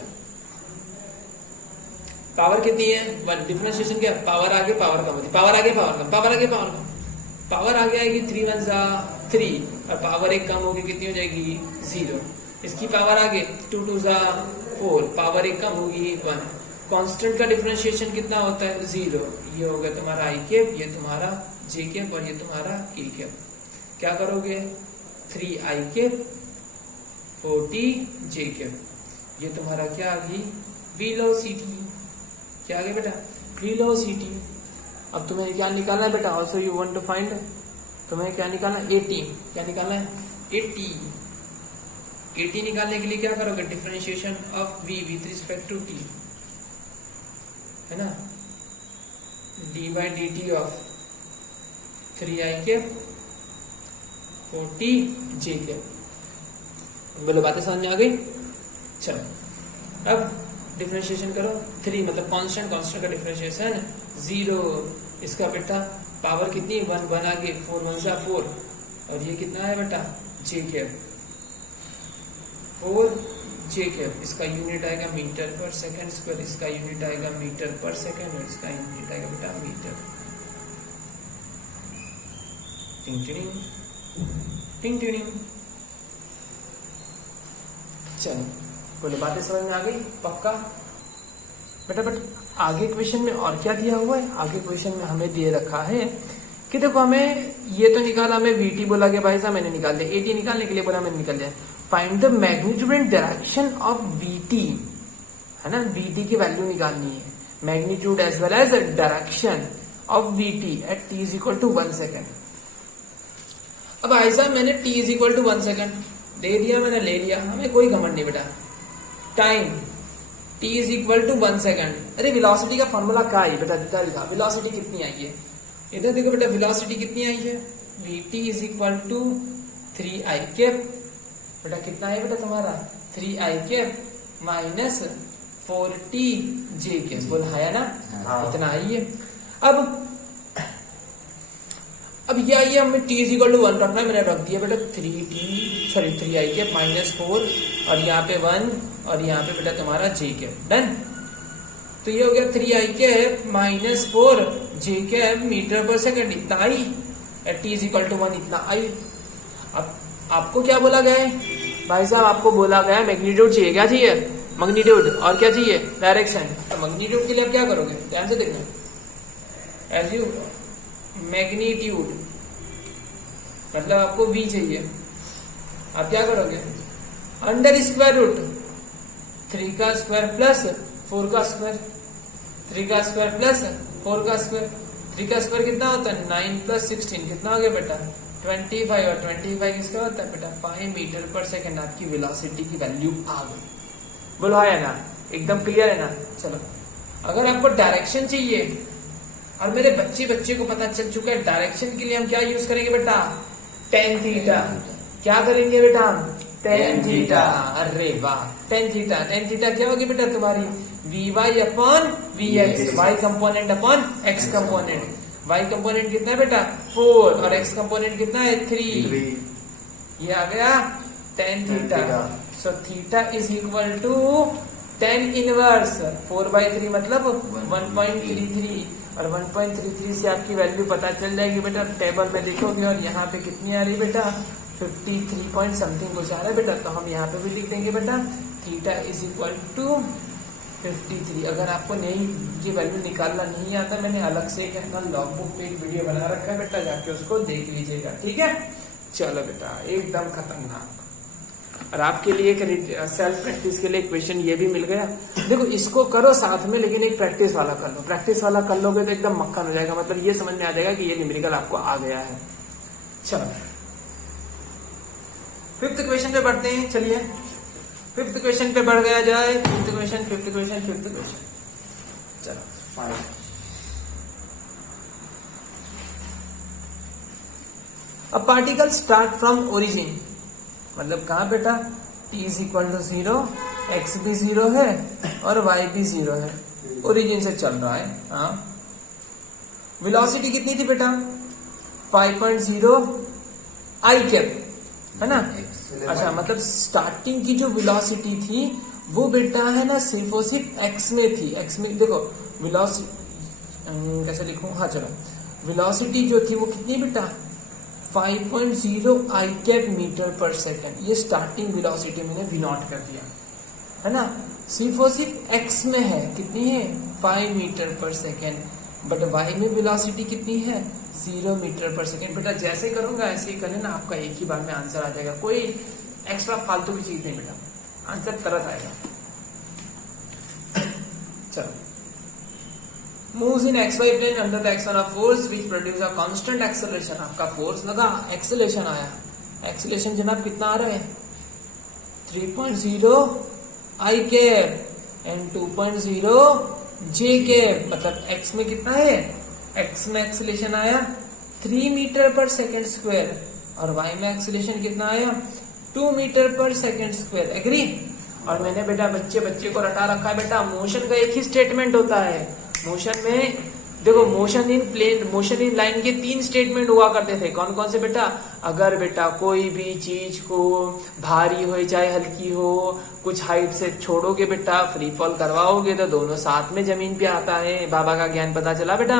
पावर कितनी है 1, डिफरेंशिएशन क्या, पावर आगे पावर कम होती, पावर आगे पावर कम, पावर आगे पावर कम, पावर आगे आएगी 3 1 3 और पावर एक कम होगी, कितनी हो जाएगी 0। इसकी पावर आगे 2 2 4, पावर एक कम होगी 1। कांस्टेंट का डिफरेंशिएशन कितना होता है 0। ये हो गया तुम्हारा I कैप, ये तुम्हारा j कैप और ये तुम्हारा k कैप। क्या करोगे 3I cap 4t j cap, ये तुम्हारा क्या आ गई वेलोसिटी, क्या आ गया बेटा, वेलोसिटी। अब तुम्हें क्या निकालना है बेटा, also you want to find, तुम्हें क्या निकालना है, एटी, क्या निकालना है, एटी। एटी निकालने के लिए क्या करोगे, differentiation of v with respect to t, है ना, d by D T of 3i के 4tj के। बोलो बातें समझ में आ गई। चलो अब डिफरेंशिएशन करो, 3 मतलब कांस्टेंट, कांस्टेंट का डिफरेंशिएशन 0, इसका बेटा पावर कितनी, 1 1 आगे, 4 1 सा 4, और ये कितना है बेटा, j कैप, 4j कैप। इसका यूनिट आएगा मीटर पर सेकंड स्क्वायर, इसका यूनिट आएगा मीटर पर सेकंड, और इसका यूनिट आएगा बेटा मीटर। टिंग टिंग टिंग टिंग। चलो बोले बातें समझ में आ गई, पक्का बेटा। बट आगे क्वेश्चन में और क्या दिया हुआ है, आगे क्वेश्चन में हमें दे रखा है कि देखो हमें ये तो निकाला, हमें वीटी बोला गया भाई साहब, मैंने निकाल दिया, एटी निकालने के लिए बोला, मैंने निकाल दिया। Find the magnitude and direction of VT, है ना, वीटी की वैल्यू निकालनी है, magnitude as well as direction of VT at T is equal to 1 second. अब भाई साहब मैंने t is equal to 1 second दे दिया, मैंने ले लिया, हमें कोई घमंड नहीं बेटा। Time t is equal to 1 second. अरे वेलोसिटी का फॉर्मूला क्या है बेटा, दिखा दिखा, वेलोसिटी कितनी आई है, इधर देखो बेटा, वेलोसिटी कितनी आई है, vt is equal to 3i cap, बेटा कितना है बेटा तुम्हारा, 3i cap minus 4tj cap, बोल है ना, इतना आई है। अब ये आइए, हमें t इज इक्वल टू 1 रखना है, मैंने रख दिया बेटा 3i कैप माइनस 4, और यहाँ पे 1, और यहाँ पे बेटा तुम्हारा j कैप, डन। तो ये हो गया 3i cap minus 4j cap meter per second, इतना आई, t इज इक्वल टू 1, इतना आई। अब आपको क्या बोला गया है भाई साहब, आपको बोला गया है मैग्नीट्यूड चाहिए, क्या चाहिए, मैग्नीट्यूड, और क्या चाहिए, डायरेक्शन। तो मैग्नीट्यूड के लिए आप क्या करोगे, ध्यान से देखना, एज यू मैग्नीट्यूड मतलब आपको v चाहिए, आप क्या करोगे, अंडर स्क्वायर रूट 3 का स्क्वायर प्लस 4 का स्क्वायर, 3 का स्क्वायर प्लस 4 का स्क्वायर, 3 का स्क्वायर कितना होता है, 9 प्लस 16 कितना हो गया बेटा, 25, और 25 किसका होता है बेटा, 5 मीटर पर सेकेंड। आपकी वेलोसिटी की वैल्यू आ गई, बोलो है ना, एकदम क्लियर है ना। चलो अगर आपको डायरेक्शन चाहिए, और मेरे बच्चे को पता चल चुका है डायरेक्शन के लिए हम क्या यूज करेंगे बेटा, टेन थीटा। क्या करेंगे बेटा, टेन थीटा। अरे वाह, टेन थीटा, टेन थीटा क्या होगी बेटा तुम्हारी, V Y upon V X, Y component upon X component. Y component कितना है बेटा 4, और एक्स कंपोनेंट कितना है 3, ये आ गया tan theta. So theta is equal to tan inverse 4/3 मतलब 1.33, और 1.33 से आपकी वैल्यू पता चल जाएगी बेटा, टेबल में देखोगे, और यहाँ पे कितनी आ रही बेटा 53 पॉइंट समथिंग कुछ आ रहा है बेटा। तो हम यहाँ पे भी लिख देंगे बेटा थीटा इज इक्वल टू 53। अगर आपको नहीं ये वैल्यू निकालना नहीं आता, मैंने अलग से एक अपना लॉग बुक पे एक वीडियो बना रखा है बेटा, जाके उसको देख लीजिएगा, ठीक है। चलो बेटा एकदम खतरनाक। और आपके लिए एक सेल्फ प्रैक्टिस के लिए क्वेश्चन ये भी मिल गया। देखो इसको करो साथ में, लेकिन एक प्रैक्टिस वाला कर लो। प्रैक्टिस वाला कर लोगे तो एकदम मक्खन हो जाएगा, मतलब ये समझ में आ जाएगा कि ये न्यूमेरिकल आपको आ गया है। चलो फिफ्थ क्वेश्चन पे बढ़ते हैं, चलिए फिफ्थ क्वेश्चन पे बढ़ गया जाए। फिफ्थ क्वेश्चन चलो a particle start from origin, मतलब कहा बेटा t is equal to 0, x भी 0 है और y भी 0 है, ओरिजिन से चल रहा है। हाँ, वेलोसिटी कितनी थी बेटा 5.0 i कैप, है ना। अच्छा, मतलब स्टार्टिंग की जो वेलोसिटी थी वो बेटा है ना सिर्फ और सिर्फ x में थी। x में देखो वेलोसिटी कैसे लिखूं, हाँ चलो, वेलोसिटी जो थी वो कितनी बेटा 5.0 i cap meter per second. ये स्टार्टिंग वेलोसिटी मैंने v नॉट कर दिया, है ना। सिर्फ और सिर्फ x में है, कितनी है 5 meter per second, but y में वेलोसिटी कितनी है 0 मीटर पर सेकंड। बेटा जैसे करूंगा ऐसे ही करना, आपका एक ही बार में आंसर आ जाएगा, कोई एक्स्ट्रा फालतू की चीज नहीं बेटा, आंसर तरत आएगा। चलो moves in X Y plane under the action of force which produce a constant acceleration. आपका फोर्स लगा, एक्सेलरेशन आया, एक्सेलरेशन जनाब कितना आ रहा है 3.0 I cap and 2.0 J cap. मतलब एक्स में कितना है, एक्स में एक्सेलरेशन आया 3 मीटर पर सेकेंड स्क्वायर और वाई में एक्सेलरेशन कितना आया 2 meter per second square. Agree. और मैंने बेटा बच्चे को रटा रखा है बेटा, मोशन का एक ही स्टेटमेंट होता है। मोशन में देखो, motion in plane, motion in line के 3 स्टेटमेंट हुआ करते थे। कौन कौन से बेटा, अगर बेटा कोई भी चीज को भारी हो चाहे हल्की हो, कुछ हाइट से छोड़ोगे बेटा, फ्री फॉल करवाओगे तो दोनों साथ में जमीन पे आता है। बाबा का ज्ञान पता चला बेटा।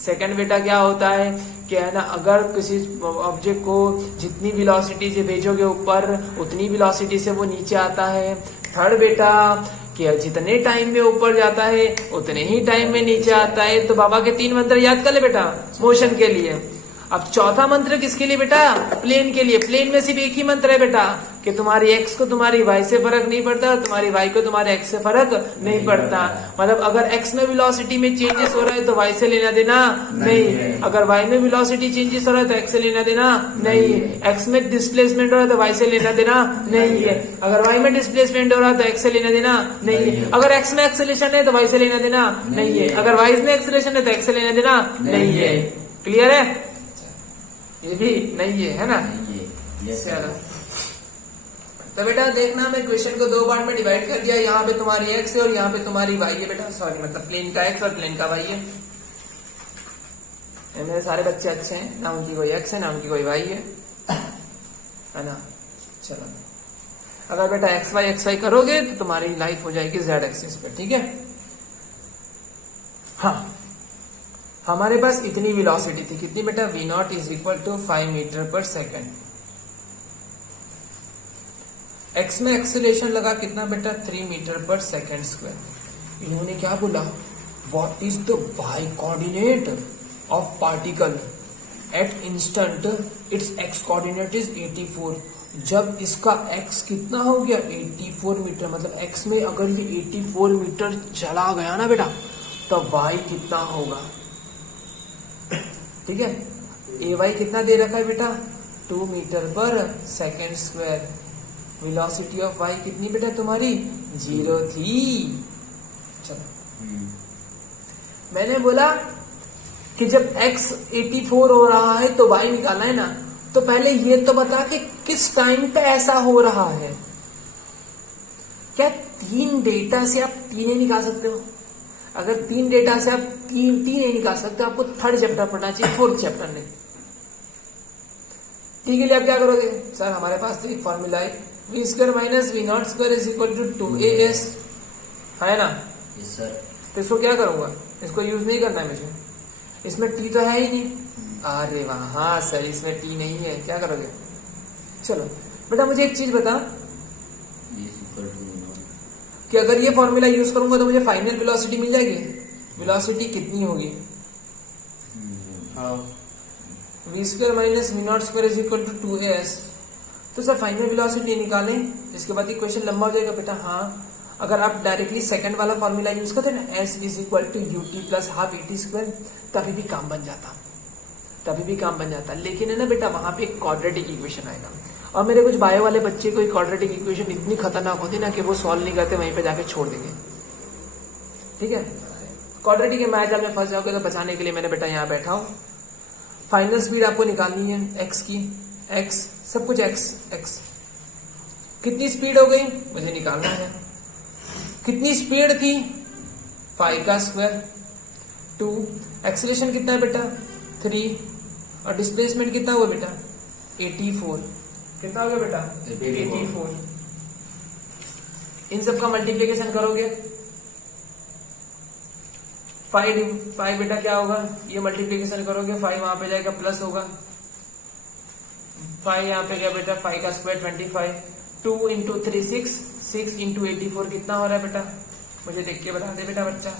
सेकंड बेटा क्या होता है कि है ना, अगर किसी ऑब्जेक्ट को जितनी वेलोसिटी से भेजोगे ऊपर उतनी वेलोसिटी से वो नीचे आता है। थर्ड बेटा कि जितने टाइम में ऊपर जाता है उतने ही टाइम में नीचे आता है। तो बाबा के 3 मंत्र याद कर ले बेटा मोशन के लिए। अब चौथा मंत्र किसके लिए बेटा, प्लेन के लिए। प्लेन में सिर्फ एक ही मंत्र है बेटा कि तुम्हारी एक्स को तुम्हारी वाई से फर्क नहीं पड़ता, तुम्हारी वाई को तुम्हारे एक्स से फर्क नहीं पड़ता। मतलब अगर एक्स में वेलोसिटी में चेंजेस हो रहा है तो वाई से लेना देना नहीं। अगर वाई में वेलोसिटी चेंजेस हो रहा है तो एक्स से लेना देना नहीं है। एक्स में डिस्प्लेसमेंट हो रहा है तो वाई से लेना देना नहीं है। अगर वाई में डिस्प्लेसमेंट हो रहा है तो एक्स से लेना देना नहीं है। अगर एक्स में एक्सेलरेशन है तो वाई से लेना देना नहीं है। अगर वाई में एक्सेलरेशन है तो एक्स से लेना देना नहीं है। क्लियर है? ये भी नहीं है ना? चलो तो बेटा देखना, मैं क्वेश्चन को 2 पार्ट में डिवाइड कर दिया। यहाँ पे तुम्हारी एक्स है और यहाँ पे तुम्हारी वाई है बेटा। सॉरी, मतलब प्लेन का एक्स और प्लेन का वाई है। मेरे सारे बच्चे अच्छे हैं ना, उनकी कोई एक्स है ना उनकी कोई वाई है ना। चलो, अगर बेटा एक्स वाई करोगे तो तुम्हारी लाइफ हो जाएगी जेड एक्सिस पे। ठीक है। हाँ, हमारे पास इतनी वेलोसिटी थी, कितनी बेटा, v naught is equal to 5 meter per second. x में एक्सेलरेशन लगा कितना बेटा, 3 मीटर पर सेकेंड स्क्वायर। इन्होंने क्या बोला, what is the y coordinate of particle at instant it's x coordinate is 84। जब इसका x कितना हो गया 84 मीटर, मतलब x में अगर ये 84 मीटर चला गया ना बेटा तो y कितना होगा। ठीक है। ए वाई कितना दे रखा है बेटा, 2 meter per second square. Velocity of Y कितनी बेटा तुम्हारी 0 थी। चलो, मैंने बोला कि जब x 84 हो रहा है तो y निकालना है ना, तो पहले ये तो बता कि किस टाइम पे ऐसा हो रहा है। क्या 3 डेटा से आप 3 निकाल सकते हो? अगर 3 डेटा से आप 3 नहीं निकाल सकते, आपको 3rd चैप्टर पढ़ना चाहिए, 4th चैप्टर नहीं। ठीक है, लिए आप क्या करोगे, सर हमारे पास तो एक फॉर्मूला है, v square minus V naught square is equal to 2as, है ना? Yes sir. तो इसको क्या करूंगा, इसको यूज नहीं करना है मुझे। इसमें t तो है ही नहीं। अरे वाह, हाँ सर इसमें t नहीं है, क्या करोगे? चलो बेटा मुझे एक चीज बता कि अगर ये फॉर्मूला यूज करूंगा तो मुझे फाइनल वेलोसिटी मिल जाएगी। वेलोसिटी कितनी होगी, v square minus V naught square is equal to 2as। तो सर फाइनल वेलोसिटी निकालें, इसके बाद ये क्वेश्चन लंबा हो जाएगा बेटा। हाँ, अगर आप डायरेक्टली सेकंड वाला फॉर्मूला यूज करते ना, s is equal to ut plus half et square, तभी भी काम बन जाता। लेकिन है ना बेटा, वहां पे एक क्वाड्रेटिक इक्वेशन आएगा, और मेरे कुछ बायो वाले बच्चे को क्वाड्रेटिक इक्वेशन इतनी खतरनाक होती ना कि वो सॉल्व नहीं करते, वहीं पे जाके छोड़ देंगे। ठीक है, क्वाड्रेटिक के माया जाल में फंस जाओगे तो बचाने के लिए मैंने बेटा यहाँ बैठा हूँ। फाइनल स्पीड आपको निकालनी है x की, x सब कुछ x कितनी स्पीड हो गई मुझे निकालना है। कितनी स्पीड थी, 5 का स्क्वायर 2, एक्सेलरेशन कितना है बेटा 3, और डिस्प्लेसमेंट कितना हुआ बेटा 84। कितना हो गया बेटा 84। इन सब का मल्टीप्लीकेशन करोगे 5 बेटा क्या होगा, ये मल्टीप्लीकेशन करोगे 5 वहां पे जाएगा प्लस होगा, 5 यहाँ पे गया बेटा 5 का स्क्वायर 25, 2 इंटू 3 6 इंटू 84 कितना हो रहा है बेटा, मुझे देख के बता दे बेटा बच्चा।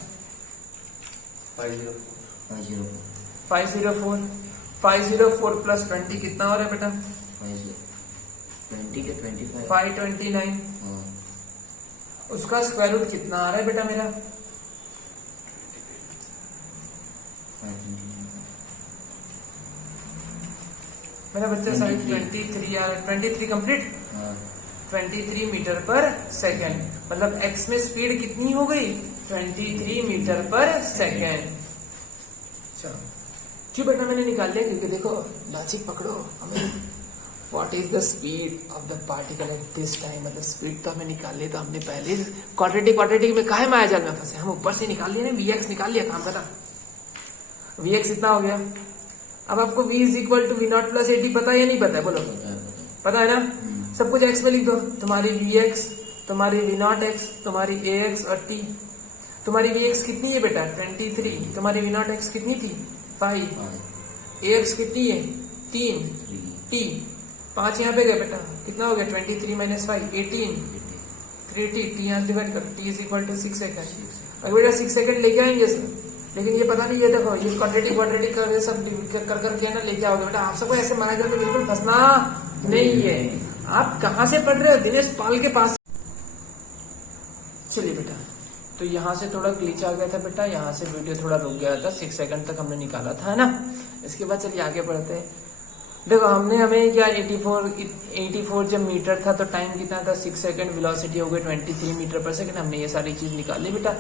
504 प्लस 20 कितना हो रहा है बेटा 20 के 25 529। उसका स्क्वायर रूट कितना आ रहा है बेटा मेरा मेरा बच्चा sorry 23 complete 23 metre per second, मतलब x में स्पीड कितनी हो गई 23 मीटर पर सेकेंड। चलो क्यों बेटा मैंने निकाल लिया, क्योंकि देखो लॉजिक पकड़ो हमें, what is the speed of the particle at this time, मतलब स्पीड तो हमें निकाल लिया, तो हमने पहले क्वाड्रेटिक में काहे माया जाल में फंसे, हम ऊपर से निकाल लिया ना, vx निकाल लिया, काम करा vx इतना हो गया। अब आपको v is equal to V naught plus 80 पता है या नहीं पता है, बोलो पता है ना, सब कुछ x में लिख दो, तुम्हारी vx, तुम्हारी v नॉट x, तुम्हारी ax और t, तुम्हारी vx कितनी है बेटा 23, तुम्हारी v नॉट x कितनी थी 5, ax कितनी है 3, t 5 यहाँ पे गया बेटा, कितना हो गया 23 माइनस 5 18, 3t, t यहाँ डिवाइड कर, t is equal to 6 second. अगर बेटा 6 सेकंड लेके आएंगे सर, लेकिन ये पता नहीं, ये देखो ये क्वाड्रेटिक कर सब कर करके ना लेके आओगे बेटा, आप सबको ऐसे माना करके बिल्कुल फंसना नहीं है। आप कहाँ से पढ़ रहे हो, दिनेश पाल के पास। चलिए बेटा, तो यहाँ से थोड़ा ग्लिच आ गया था बेटा, यहाँ से वीडियो थोड़ा रुक गया था, 6 सेकंड तक हमने निकाला था, है ना। इसके बाद चलिए आगे बढ़ते हैं। देखो हमें क्या 84 जब मीटर था तो टाइम कितना था 6 सेकंड, वेलोसिटी हो गई 23 मीटर पर सेकंड, हमने ये सारी चीज निकाल ली बेटा।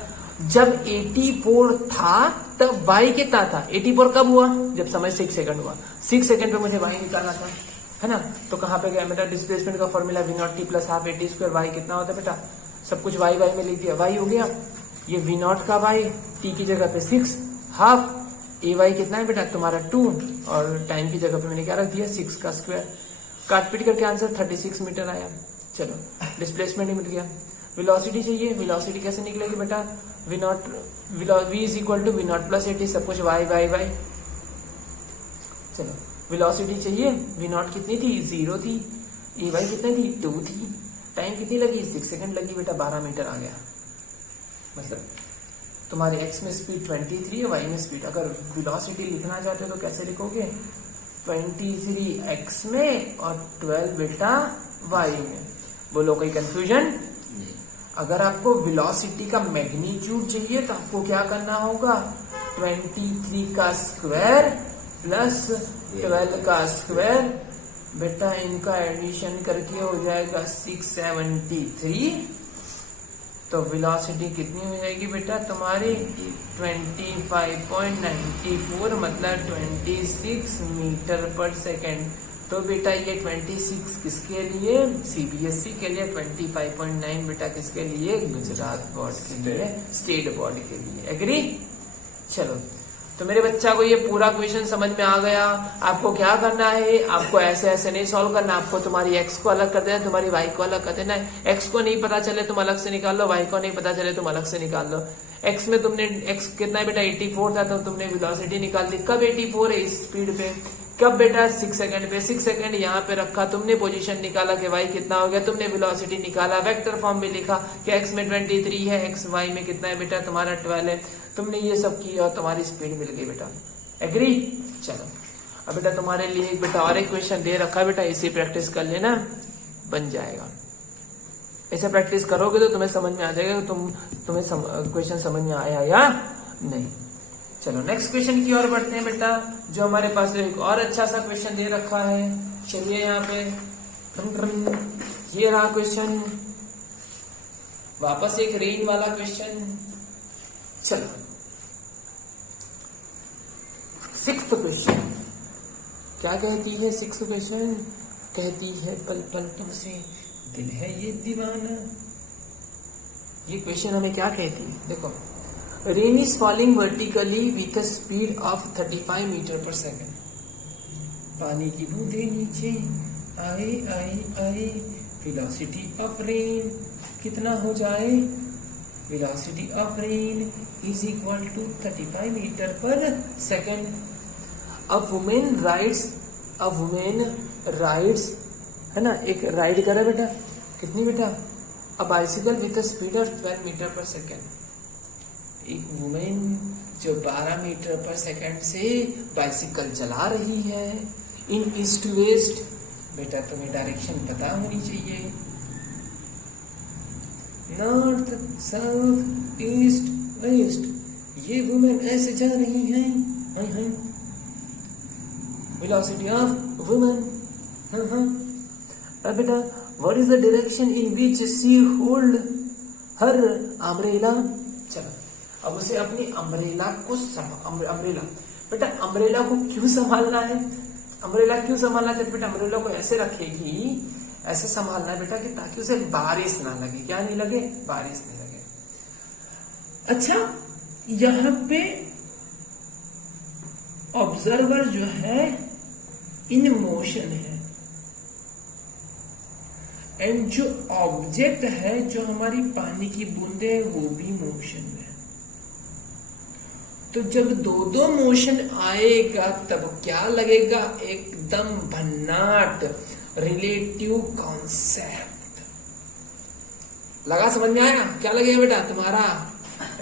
जब 84 था तब y कितना था, 84 कब हुआ जब समय 6 सेकंड हुआ, 6 सेकंड पे मुझे y निकालना था, है ना। तो कहाँ पे गया बेटा, डिस्प्लेसमेंट का formula v not T plus half eighty square, y कितना होता है बेटा, सब कुछ y y में लिख दिया, y हो गया, ये v नॉट का y, t की जगह पे 6, हाफ ए वाई कितना है बेटा तुम्हारा 2, और टाइम की जगह पे मैंने क्या रख दिया 6 का स्क्वायर, काट पीट करके आंसर 36 मीटर आया। चलो डिस्प्लेसमेंट ही मिल गया। वेलोसिटी चाहिए, वेलोसिटी कैसे निकलेगी बेटा, v is equal to V naught plus 80, सब कुछ y y y। चलो वेलोसिटी चाहिए, वी नॉट कितनी थी 0 थी, ए वाई कितनी थी 2 थी, टाइम कितनी लगी 6 सेकंड लगी बेटा, 12 मीटर आ गया। मतलब तुम्हारी x में स्पीड 23 है, y में स्पीड, अगर वेलोसिटी लिखना चाहते हो तो कैसे लिखोगे 23 x में और 12 बेटा y में। बोलो कोई कंफ्यूजन। अगर आपको वेलोसिटी का मैग्नीट्यूड चाहिए तो आपको क्या करना होगा, 23 का स्क्वायर प्लस 12 का स्क्वायर बेटा, इनका एडिशन करके हो जाएगा 673, तो वेलोसिटी कितनी हो जाएगी बेटा तुम्हारी 25.94, मतलब 26 मीटर पर सेकेंड। तो बेटा ये 26 किसके लिए, सीबीएसई के लिए, 25.9 बेटा किसके लिए, गुजरात बोर्ड के लिए, स्टेट बोर्ड के लिए। एग्री। चलो तो मेरे बच्चा को ये पूरा क्वेश्चन समझ में आ गया। आपको क्या करना है, आपको ऐसे ऐसे नहीं सॉल्व करना, आपको तुम्हारी x को अलग कर देना, तुम्हारी y को अलग कर देना है। x को नहीं पता चले तुम अलग से निकाल लो, y को नहीं पता चले तुम अलग से निकाल लो। x में तुमने x कितना है बेटा 84 था, तो तुमने वेलोसिटी निकाल दी, कब 84 है इस स्पीड पे, कब बेटा 6 सेकंड पे, 6 सेकंड यहाँ पे रखा, तुमने पोजीशन निकाला कि y कितना हो गया, तुमने वेलोसिटी निकाला, वेक्टर फॉर्म में लिखा कि x में 23 है, x y में कितना है बेटा तुम्हारा 12 है, तुमने ये सब किया और तुम्हारी स्पीड मिल गई बेटा। एग्री। चलो अब बेटा तुम्हारे लिए एक बेटा और एक क्वेश्चन दे रखा है बेटा, इसे प्रैक्टिस कर लेना, बन जाएगा। ऐसे प्रैक्टिस करोगे तो तुम्हें समझ में आ जाएगा तुम्हें क्वेश्चन समझ में आया या नहीं। चलो नेक्स्ट क्वेश्चन की ओर बढ़ते हैं बेटा, जो हमारे पास एक और अच्छा सा क्वेश्चन दे रखा है। चलिए यहाँ पे ये रहा क्वेश्चन, वापस एक रेन वाला क्वेश्चन। चलो 6th क्वेश्चन क्या कहती है, 6th क्वेश्चन कहती है पल पल तुमसे दिल है ये दीवाना। ये क्वेश्चन हमें क्या कहती है, देखो rain is falling vertically with a speed of 35 meter per second. पानी की बूंदे नीचे आए आए आए, वेलोसिटी ऑफ रेन कितना हो जाए, velocity of rain is equal to 35 meter per second. A women rides, है ना, एक राइड करे बेटा, कितनी बेटा, a bicycle with a speed of 12 meter per second. एक वुमेन जो 12 मीटर पर सेकेंड से बाइसिकल चला रही है इन ईस्ट टू वेस्ट। बेटा तुम्हें डायरेक्शन पता होनी चाहिए, नॉर्थ साउथ ईस्ट वेस्ट। ये वुमेन ऐसे जा रही हैं velocity of woman. अब बेटा what is the direction in which she hold her umbrella? चलो अब उसे अपनी अम्ब्रेला को अम्ब्रेला बेटा अम्ब्रेला को क्यों संभालना है? अम्ब्रेला क्यों संभालना है? बेटा अम्ब्रेला को ऐसे रखेगी, ऐसे संभालना है बेटा कि ताकि उसे बारिश ना लगे। क्या नहीं लगे? बारिश नहीं लगे। अच्छा, यहाँ पे ऑब्जर्वर जो है इन मोशन है एंड जो ऑब्जेक्ट है, जो हमारी पानी की बूंदे है, वो भी मोशन में है। तो जब दो मोशन आएगा तब क्या लगेगा? एकदम भन्नाट रिलेटिव कॉन्सेप्ट लगा। समझ में आया? क्या लगेगा बेटा तुम्हारा?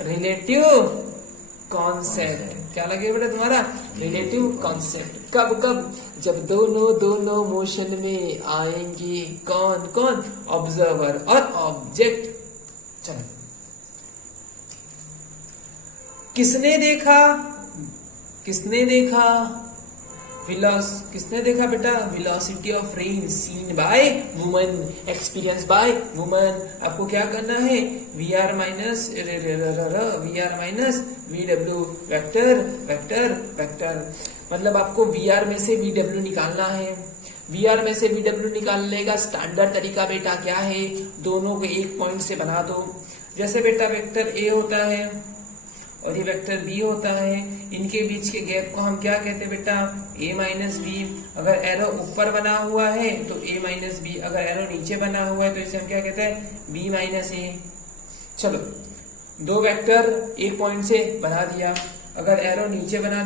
Relative concept. क्या लगेगा बेटा तुम्हारा? Relative concept. कब कब? जब दोनों मोशन में आएंगे। कौन कौन? ऑब्जर्वर और ऑब्जेक्ट। चलो, किसने देखा? किसने देखा बेटा? Velocity of rain seen by woman, experience by woman. आपको क्या करना है? VR minus VW vector. मतलब आपको VR में से VW निकालना है। VR में से VW निकालने का स्टैंडर्ड तरीका बेटा क्या है? दोनों को एक पॉइंट से बना दो। जैसे बेटा वेक्टर A होता है और ये वेक्टर B होता है, इनके बीच के गैप को हम क्या कहते हैं बेटा? A minus B. अगर एरो ऊपर बना हुआ है तो A माइनस बी, अगर एरो नीचे बना हुआ है तो इसे हम क्या कहते हैं? B माइनस ए। चलो, दो वेक्टर एक पॉइंट से बना दिया। अगर एरो नीचे बना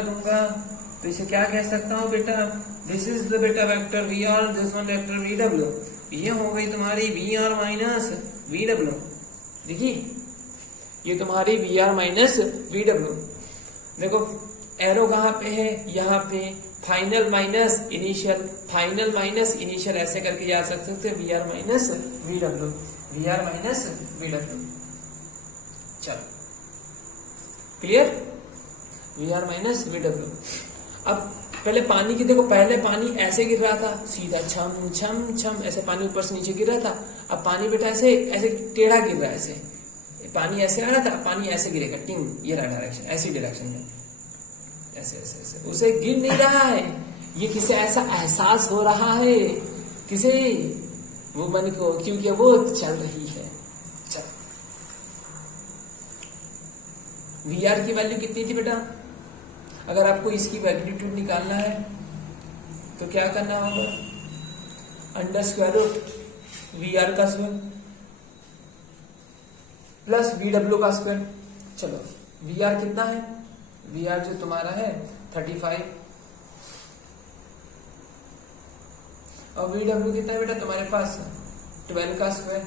दूंगा तो इसे क्या कह सकता हूँ बेटा? दिस इज द बेटा vector VR, this one vector VW। ये हो गई तुम्हारी VR माइनस VW। देखिए, ये तुम्हारी VR माइनस VW। देखो एरो कहाँ पे है? यहाँ पे। फाइनल माइनस इनिशियल ऐसे करके याद रख सकते हैं। VR minus VW। चलो, क्लियर? VR minus VW। अब पहले पानी की देखो, पहले पानी ऐसे गिर रहा था सीधा छम छम छम, ऐसे पानी ऊपर से नीचे गिर रहा था। अब पानी बेटा ऐसे ऐसे टेढ़ा गिर रहा है। ऐसे पानी ऐसे आ रहा था, पानी ऐसे गिरेगा टिंग, ये रहा डायरेक्शन, ऐसी डायरेक्शन में ऐसे ऐसे ऐसे। उसे गिर नहीं रहा है, ये किसे ऐसा एहसास हो रहा है? किसे? वुमन को, क्योंकि वो चल रही है। चल, VR की वैल्यू कितनी थी बेटा? अगर आपको इसकी मैग्नीट्यूड निकालना है तो क्या करना होगा? अंडर स्क्वायर रूट VR का स्क्वायर प्लस VW का स्क्वायर। चलो, VR कितना है? VR जो तुम्हारा है 35 और VW कितना है बेटा तुम्हारे पास? 12 का स्क्वायर।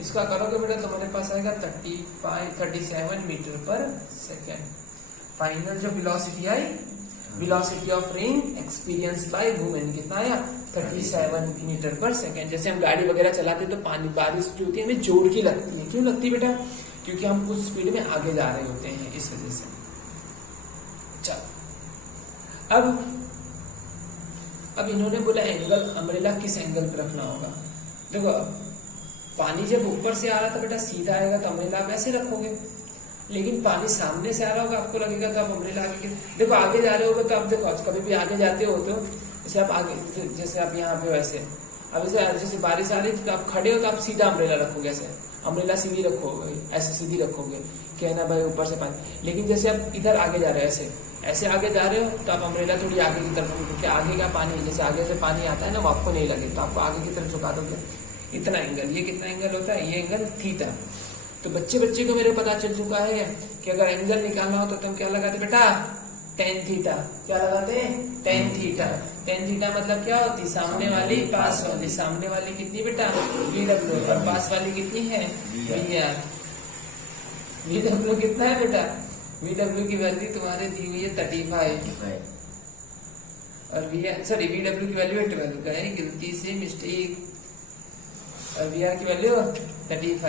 इसका करोगे बेटा तुम्हारे पास आएगा 37 मीटर पर सेकेंड। फाइनल जो velocity I, velocity of rain experience by women, कितना आया? 37 मीटर पर सेकेंड। जैसे हम गाड़ी वगैरह चलाते तो पानी बारिश जो होती है हमें जोर की लगती है। क्यों लगती है बेटा? क्योंकि हम उस स्पीड में आगे जा रहे होते हैं, इस वजह से। चलो, अब इन्होंने बोला एंगल, अम्ब्रेला किस एंगल पर रखना होगा? देखो, पानी जब ऊपर से आ रहा था बेटा सीधा आएगा तो अम्ब्रेला आप ऐसे रखोगे, लेकिन पानी सामने से आ रहा होगा, आपको लगेगा तो आप अम्ब्रेला आगे। देखो आगे जा रहे होगे तो आप देखो कभी भी आगे जाते हो तो जैसे आप आगे, जैसे आप यहाँ पे वैसे, अब जैसे बारिश आ रही थी तो आप खड़े हो तो आप सीधा अम्ब्रेला रखोगे, ऐसे अम्ब्रेला सीधी रखोगे, ऐसे सीधी रखोगे कि है ना भाई ऊपर से पानी। लेकिन जैसे आप इधर आगे जा रहे हो, ऐसे आगे जा रहे हो तो आप अम्ब्रेला थोड़ी आगे की तरफ, क्योंकि आगे का पानी, जैसे आगे से पानी आता है ना वो आपको नहीं लगे तो आपको आगे की तरफ झुका दोगे। इतना एंगल, ये कितना एंगल होता है? ये एंगल थीटा। तो बच्चे को मेरे पता चल चुका है कि अगर एंगल निकालना हो तो तुम क्या लगाते बेटा? Tan theta. क्या लगाते हैं? Tan theta. टेन थीटा मतलब क्या होती? सामने वाली पास वाली। सामने वाली कितनी बेटा? VW। और पास वाली कितनी है? VR। VW कितना है बेटा? VW की वैल्यू तुम्हारे दी हुई है 35 और VW की वैल्यू 12। गए गलती से मिस्टेक। और VR की वैल्यू 35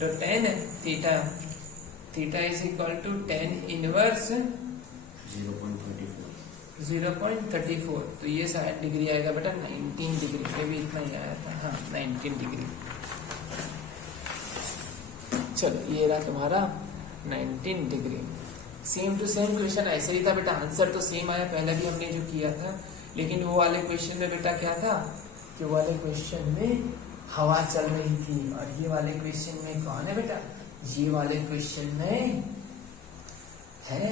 तो 10 थीटा। Theta is equal to tan inverse 0.34। 0.34, तो ये शायद डिग्री आएगा बेटा 19 डिग्री, ये भी इतना ही आया था, हाँ 19 डिग्री। चलो ये रहा तुम्हारा 19 degree. Same to same question ऐसे ही था बेटा, आंसर तो सेम आया पहले भी हमने जो किया था, लेकिन वो वाले क्वेश्चन में बेटा क्या था कि वो वाले क्वेश्चन में हवा चल रही थी, और ये वाले क्वेश्चन में कौन है बेटा, ये वाले क्वेश्चन में है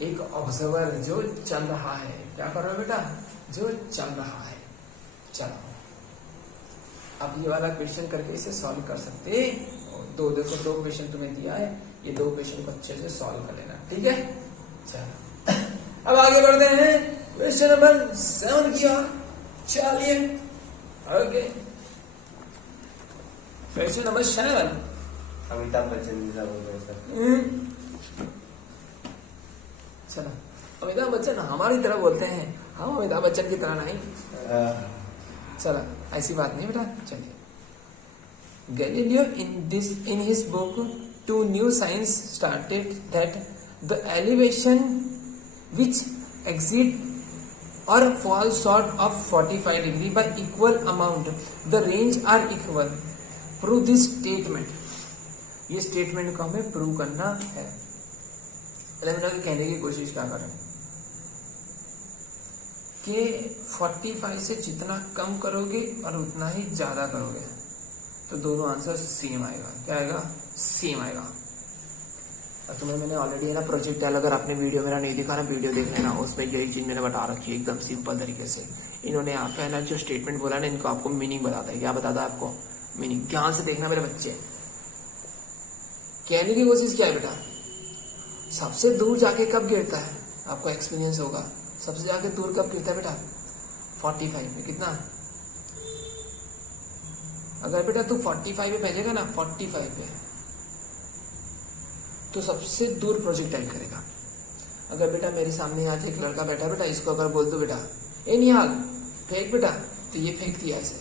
एक ऑब्जर्वर जो चल रहा है। क्या कर रहा है बेटा, जो चल रहा है। चलो अब ये वाला क्वेश्चन करके इसे सॉल्व कर सकते दो, देखो दो क्वेश्चन तुम्हें दिया है, ये दो क्वेश्चन को अच्छे से सॉल्व कर लेना, ठीक है। चलो अब आगे बढ़ते हैं क्वेश्चन नंबर 7 की ओर, चलिए okay. Question number 7, Amitabh Bachchan जैसा बोल रहे सर। चलो अमिताभ बच्चन हमारी तरह बोलते हैं, हम अमिताभ बच्चन की तरह नहीं। चलो ऐसी बात नहीं बेटा, चलिए। Galileo in his book Two New Science stated that the elevation which exceed or fall short of 45 degree by equal amount, the range are equal. Prove this statement. ये स्टेटमेंट को हमें प्रूव करना है। कहने की कोशिश क्या करें कि 45 से जितना कम करोगे और उतना ही ज्यादा करोगे तो दोनों आंसर सेम आएगा। क्या आएगा, सेम आएगा। और तुम्हें मैंने ऑलरेडी है ना प्रोजेक्ट डाल, अगर आपने वीडियो मेरा नहीं देखा ना वीडियो देख लेना, उसमें यही चीज मैंने बता रखी है एकदम सिंपल तरीके से। इन्होंने यहाँ पे है ना जो स्टेटमेंट बोला ना, इनको आपको मीनिंग बताता है। क्या बताता है आपको, मीनिंग। ध्यान से देखना मेरे बच्चे। कहने की कोशिश क्या है बेटा, सबसे दूर जाके कब गिरता है, आपको एक्सपीरियंस होगा। सबसे जाके दूर कब गिरता है बेटा, 45 में। कितना, अगर बेटा तू 45 पे भेजेगा ना, 45 पे, तो सबसे दूर प्रोजेक्टाइल करेगा। अगर बेटा मेरे सामने आज एक लड़का बैठा बेटा, इसको अगर बोल दो बेटा ए निहाल फेंक बेटा, तो ये फेंक दिया ऐसे।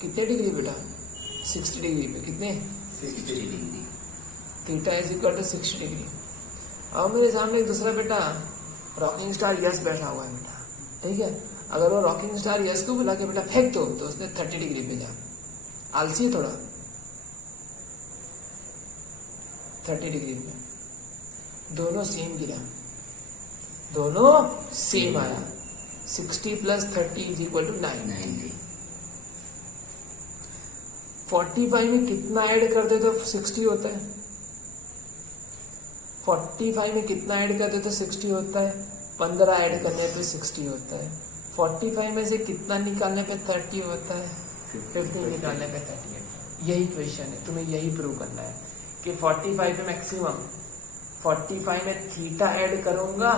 कितने डिग्री बेटा, 60 डिग्री पे। कितने, 60 degree. Theta is equal to 60 degree. अब मेरे सामने एक दूसरा बेटा रॉकिंग स्टार यस बैठा हुआ है बेटा, ठीक है। अगर वो रॉकिंग स्टार यस को बुला के बेटा फेंक दो, तो उसने 30 डिग्री पे जा। आलसी थोड़ा, 30 डिग्री पे दोनों सेम गिरा, दोनों सेम आया। 60 प्लस 30 इज इक्वल टू 90। 45 में कितना ऐड करते तो 60 होता है, 45 में कितना ऐड करते तो 60 होता है, 15 ऐड करने पे 60 होता है। 45 में से कितना निकालने पे 30 होता है, 50 निकालने पे 30 होता है। यही क्वेश्चन है, तुम्हें यही प्रूव करना है कि 45 में मैक्सिमम, 45 में थीटा ऐड करूंगा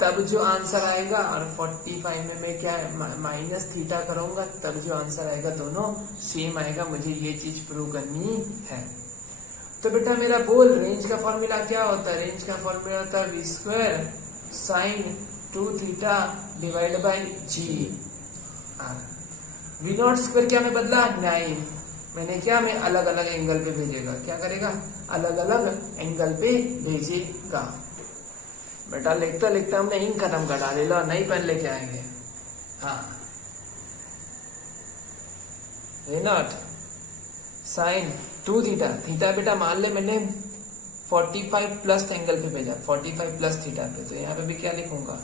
तब जो आंसर आएगा, और 45 में मैं क्या माइनस थीटा करूंगा तब जो आंसर आएगा, दोनों सेम आएगा। मुझे ये चीज प्रूव करनी है। तो बेटा मेरा बोल, रेंज का फॉर्मूला क्या होता है, रेंज का फॉर्मूला होता है v² sin 2 theta divide by G R. v0 square क्या मैं बदला, 9। मैंने क्या, मैं अलग अलग एंगल पे भेजेगा। क्या करेगा, अलग अलग एंगल पे भेजेगा। बेटा लिखता लिखता हमने इंक खत्म कर डाली, लो नई पेन लेके आएंगे। हाँ, v0 साइन 2 थीटा। थीटा बेटा मान ले मैंने 45 प्लस एंगल पे भेजा, 45 प्लस थीटा पे, तो यहाँ पे भी क्या लिखूंगा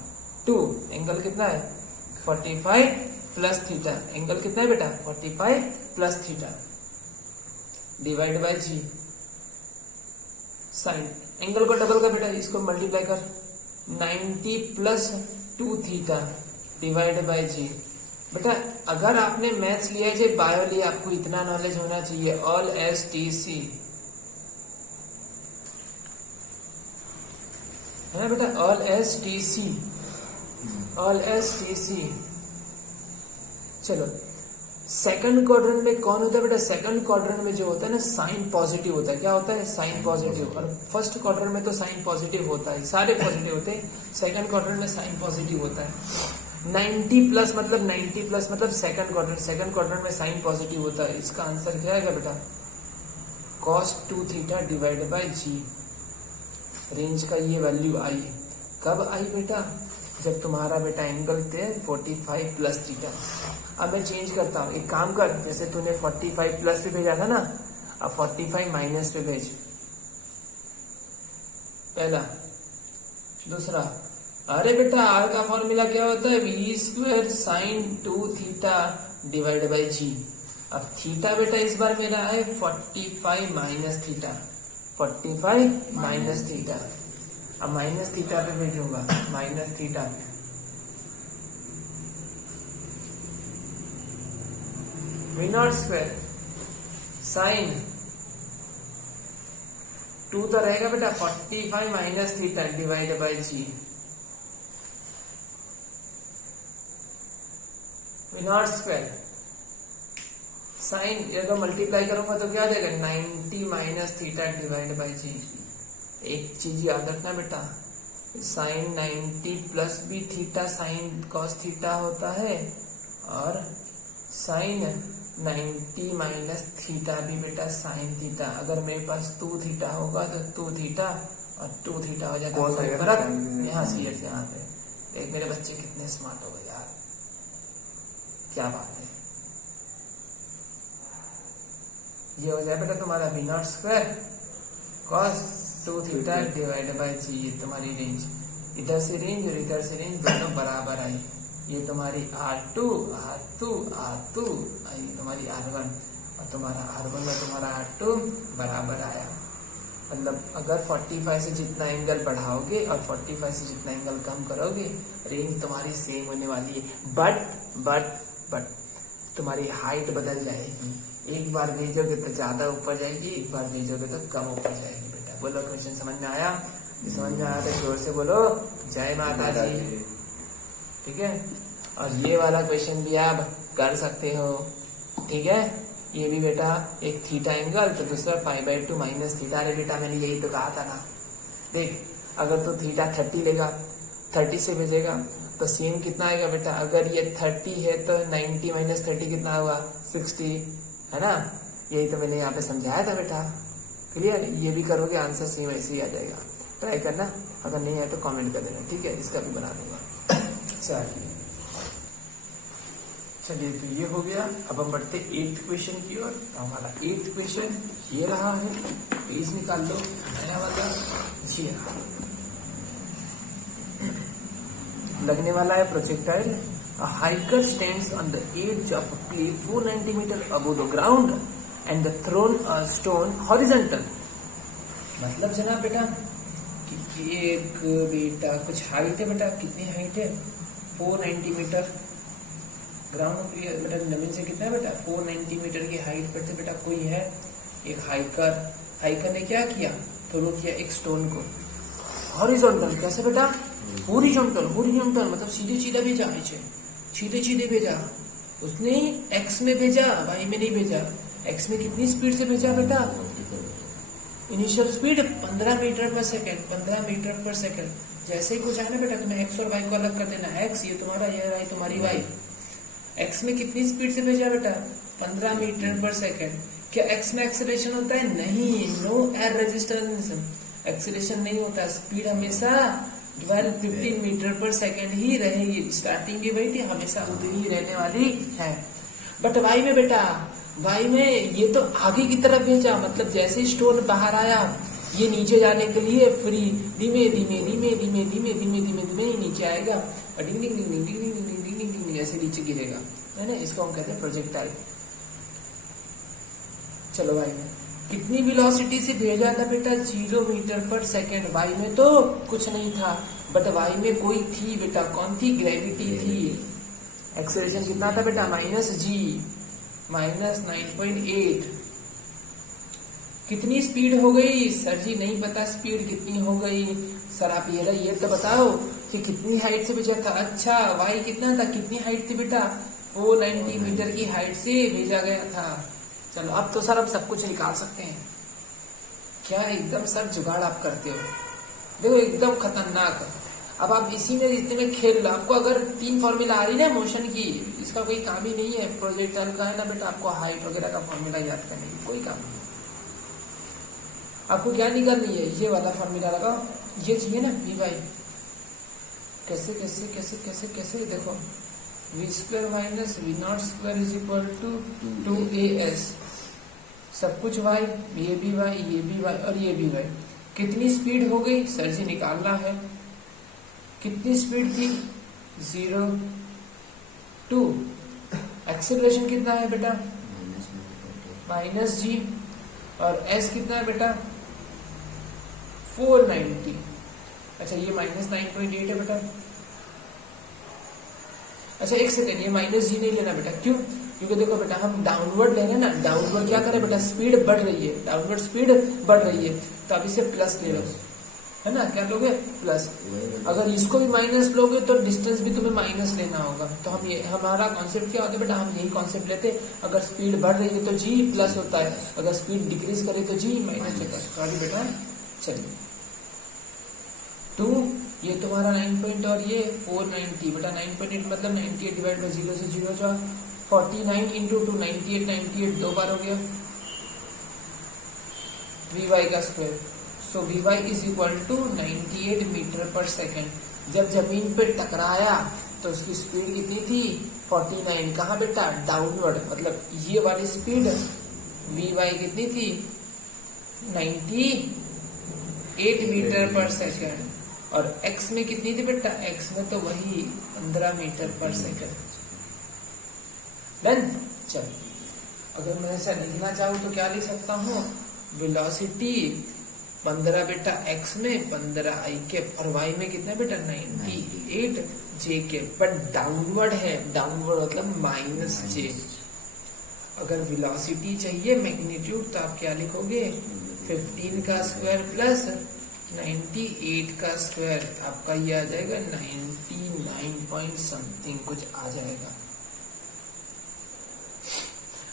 2। एंगल कितना है, 45 प्लस थीटा। एंगल कितना है बेटा, 45 plus theta divide by G sine. Angle को डबल कर बेटा, इसको मल्टीप्लाई कर, 90 plus 2 theta divide by G. बेटा अगर आपने मैथ्स लिया है, बायो लिया, आपको इतना नॉलेज होना चाहिए, ऑल एस टी सी है बेटा, all S T C, all S T C. चलो सेकंड क्वाड्रेंट में कौन होता है बेटा, सेकंड क्वाड्रेंट में जो होता है ना साइन पॉजिटिव होता है। क्या होता है, साइन पॉजिटिव। और फर्स्ट क्वाड्रेंट में तो साइन पॉजिटिव होता है, सारे पॉजिटिव होते हैं। सेकंड क्वाड्रेंट में साइन पॉजिटिव होता है। 90 प्लस मतलब सेकंड क्वाड्रेंट, सेकंड क्वाड्रेंट में साइन पॉजिटिव होता है। इसका आंसर क्या आएगा बेटा, cos 2 theta divide by G. Range का ये वैल्यू आई। कब आई बेटा? जब तुम्हारा बेटा एंगल थे 45 प्लस थीटा। अब मैं चेंज करता हूँ, एक काम कर, जैसे तूने 45 प्लस पे भेजा था ना, अब 45 माइनस पे भेज। पहला। दूसरा, अरे बेटा आर का फॉर्मूला क्या होता है? V square sine 2 theta divide by G. अब थीटा बेटा इस बार मेरा है 45 माइनस थीटा, 45 माइनस थीटा। अब माइनस थीटा पे भेजूंगा, माइनस थीटा पे। वी नॉट स्क्वायर साइन 2 तो रहेगा बेटा 45 minus theta divide by G. V naught square sine, अगर मल्टीप्लाई करूंगा तो क्या देगा? 90 minus theta divide by G. एक चीज याद रखना बेटा, साइन 90 प्लस भी थीटा साइन कॉस थीटा होता है, और साइन 90 माइनस थीटा भी बेटा साइन थीटा। अगर मेरे पास 2 थीटा होगा तो 2 थीटा और 2 थीटा हो जाएगा। कौन सा फर्क यहाँ से यहाँ पे। देख मेरे बच्चे कितने स्मार्ट हो गए यार, क्या बात है। ये हो जाए बेटा तुम्हारा V naught square cos 2 theta divide by G. ये तुम्हारी रेंज, इधर से रेंज और इधर से रेंज दोनों बराबर आई। ये तुम्हारी R2 R2 R2 आई, तुम्हारी R1, और तुम्हारा R1 और तुम्हारा R2 बराबर आया। मतलब अगर 45 से जितना एंगल बढ़ाओगे और 45 से जितना एंगल कम करोगे, रेंज तुम्हारी सेम होने वाली है। बट तुम्हारी हाइट बदल जाएगी। एक बार भेजोगे तो ज्यादा ऊपर जाएगी, एक बार भेजोगे तो कम ऊपर जाएगी। बेटा बोलो, क्वेश्चन समझ में आया? समझ में आया तो जोर से बोलो जय माता जी। ठीक है, और ये वाला क्वेश्चन भी आप कर सकते हो। ठीक है, ये भी बेटा एक थीटा एंगल तो दूसरा π/2 माइनस थीटा। अरे बेटा मैंने यही तो कहा था ना। देख अगर तू थीटा 30 लेगा, 30 से भेजेगा तो सेम कितना आएगा बेटा? अगर ये 30 है तो 90 माइनस 30 कितना होगा? 60, है ना? यही तो मैंने यहाँ पे समझाया था बेटा। क्लियर? ये भी करोगे आंसर सेम ऐसे ही आ जाएगा। ट्राई करना, अगर नहीं है तो कमेंट कर देना। ठीक है, इसका भी बना दूंगा। चलिए तो ये हो गया। अब हम बढ़ते 8th क्वेश्चन की ओर। हमारा 8th क्वेश्चन ये रहा है, पेज निकाल लो नया वाला। ये रहा, लगने वाला है projectile. A hiker stands on the edge of a cliff 490 meters above the ground and the thrown a stone horizontal। मतलब जनाब बेटा कि एक बेटा कुछ हाइट है बेटा, कितनी हाइट है? 490 मीटर। ग्राउंड बेटा जमीन से कितना है बेटा? 490 मीटर की हाइट पर थे बेटा। कोई है एक हाइकर ने क्या किया? थ्रो किया एक स्टोन को हॉरिजॉन्टल। कैसे बेटा? हॉरिजॉन्टल मतलब सीधे सीधा भेजा, नीचे सीधे भेजा। उसने एक्स में भेजा, वाई में नहीं भेजा। एक्स में कितनी स्पीड से भेजा बेटा? Initial speed 15 metre per second, 15 metre per second. जैसे ही कुछ आना बेटा तुम्हें एक्स और वाई को अलग कर देना। एक्स ये तुम्हारा, ये वाई तुम्हारी वाई। एक्स में कितनी स्पीड से भेजा बेटा? 15 मीटर पर सेकेंड। क्या एक्स में एक्सेलरेशन होता है? नहीं, नो एयर रेजिस्टेंस, एक्सेलरेशन नहीं होता। स्पीड हमेशा 12-15 मीटर पर सेकेंड ही रहेगी। स्टार्टिंग की वही थी, हमेशा उतनी ही रहने वाली है। बट वाई में बेटा, वाई में ये तो आगे की तरफ भेजा, मतलब जैसे ही स्टोन बाहर आया ये नीचे जाने के लिए फ्री धीमे धीमे ही नीचे आएगा और डिंग डिंग डिंग डिंग डिंग डिंग डिंग डिंग डिंग डिंग ऐसे नीचे गिरेगा, है ना? इसको हम कहते हैं प्रोजेक्टाइल। चलो वाई में कितनी वेलोसिटी से भेजा था बेटा? 0 मीटर पर सेकेंड। वाई में तो कुछ नहीं था, बट वाई में कोई थी बेटा। कौन थी? ग्रेविटी थी। एक्सेलरेशन कितना था बेटा? -g, -9.8। कितनी स्पीड हो गई? सर जी नहीं पता स्पीड कितनी हो गई। सर आप ये तो बताओ कि कितनी हाइट से भेजा था। अच्छा, वाई कितना था? कितनी हाइट थी बेटा? 490 मीटर की हाइट से भेजा गया था। चलो अब तो सर अब सब कुछ निकाल सकते हैं क्या? एकदम सर जुगाड़ आप करते हो, देखो एकदम खतरनाक। अब आप इसी में इतने में खेल लो। आपको अगर 3 फॉर्मूला आ रही ना मोशन की, इसका कोई काम ही नहीं है। प्रोजेक्टाइल का है ना बेटा, आपको हाइट वगैरह का फॉर्मूला याद करने की कोई काम नहीं। आपको क्या निकालनी है? ये वाला फॉर्मूला लगाओ, ये चाहिए ना वी वाई, कैसे कैसे कैसे कैसे कैसे देखो, V square minus V naught square is equal to 2as, सब कुछ y, ये भी y और ये भी y। कितनी स्पीड हो गई सर जी निकालना है, कितनी स्पीड थी 0 2, एक्सेलरेशन कितना है बेटा -g, और s कितना है बेटा 490। अच्छा ये -9.8 है बेटा। अच्छा एक सेकेंड, ये -g नहीं लेना बेटा, क्यों? क्योंकि देखो बेटा हम डाउनवर्ड ले रहे हैं ना, डाउनवर्ड क्या करे बेटा, स्पीड बढ़ रही है, डाउनवर्ड स्पीड बढ़ रही है, तो अब इसे प्लस ले लो, है ना, क्या लोगे प्लस। अगर इसको भी माइनस लोगे तो डिस्टेंस भी तुम्हें माइनस लेना होगा। तो हम ये, हमारा कॉन्सेप्ट क्या होता है बेटा, हम यही कॉन्सेप्ट लेते, अगर स्पीड बढ़ रही है तो g प्लस होता है, अगर स्पीड डिक्रीज करे तो g माइनस होता है। सॉरी बेटा, चलिए 2, ये तुम्हारा 9 पॉइंट और ये 490 बेटा, 9.8 मतलब 98 डिवाइड बाई 0 से 0 जा, 49 इंटू 2 98, 98 दो बार हो गया, वी वाई का square. So V Y is equal to 98 meter per second. जब जमीन पे टकराया तो उसकी स्पीड कितनी थी 49, कहाँ बेटा डाउनवर्ड, मतलब ये वाली स्पीड वी वाई कितनी थी 98 मीटर पर सेकेंड, और x में कितनी थी बेटा, x में तो वही 15 मीटर पर सेकेंड। डन। चल अगर मैं ऐसा लिखना चाहूँ तो क्या लिख सकता हूँ, वेलोसिटी 15 बेटा x में 15 i के, और y में कितना बेटा 98 j के, बट डाउनवर्ड है, डाउनवर्ड मतलब -j। अगर वेलोसिटी चाहिए मैग्नीट्यूड तो आप क्या लिखोगे, 15 का स्क्वायर प्लस 98 का स्क्वायर, आपका ये आ जाएगा 99 पॉइंट समथिंग कुछ आ जाएगा।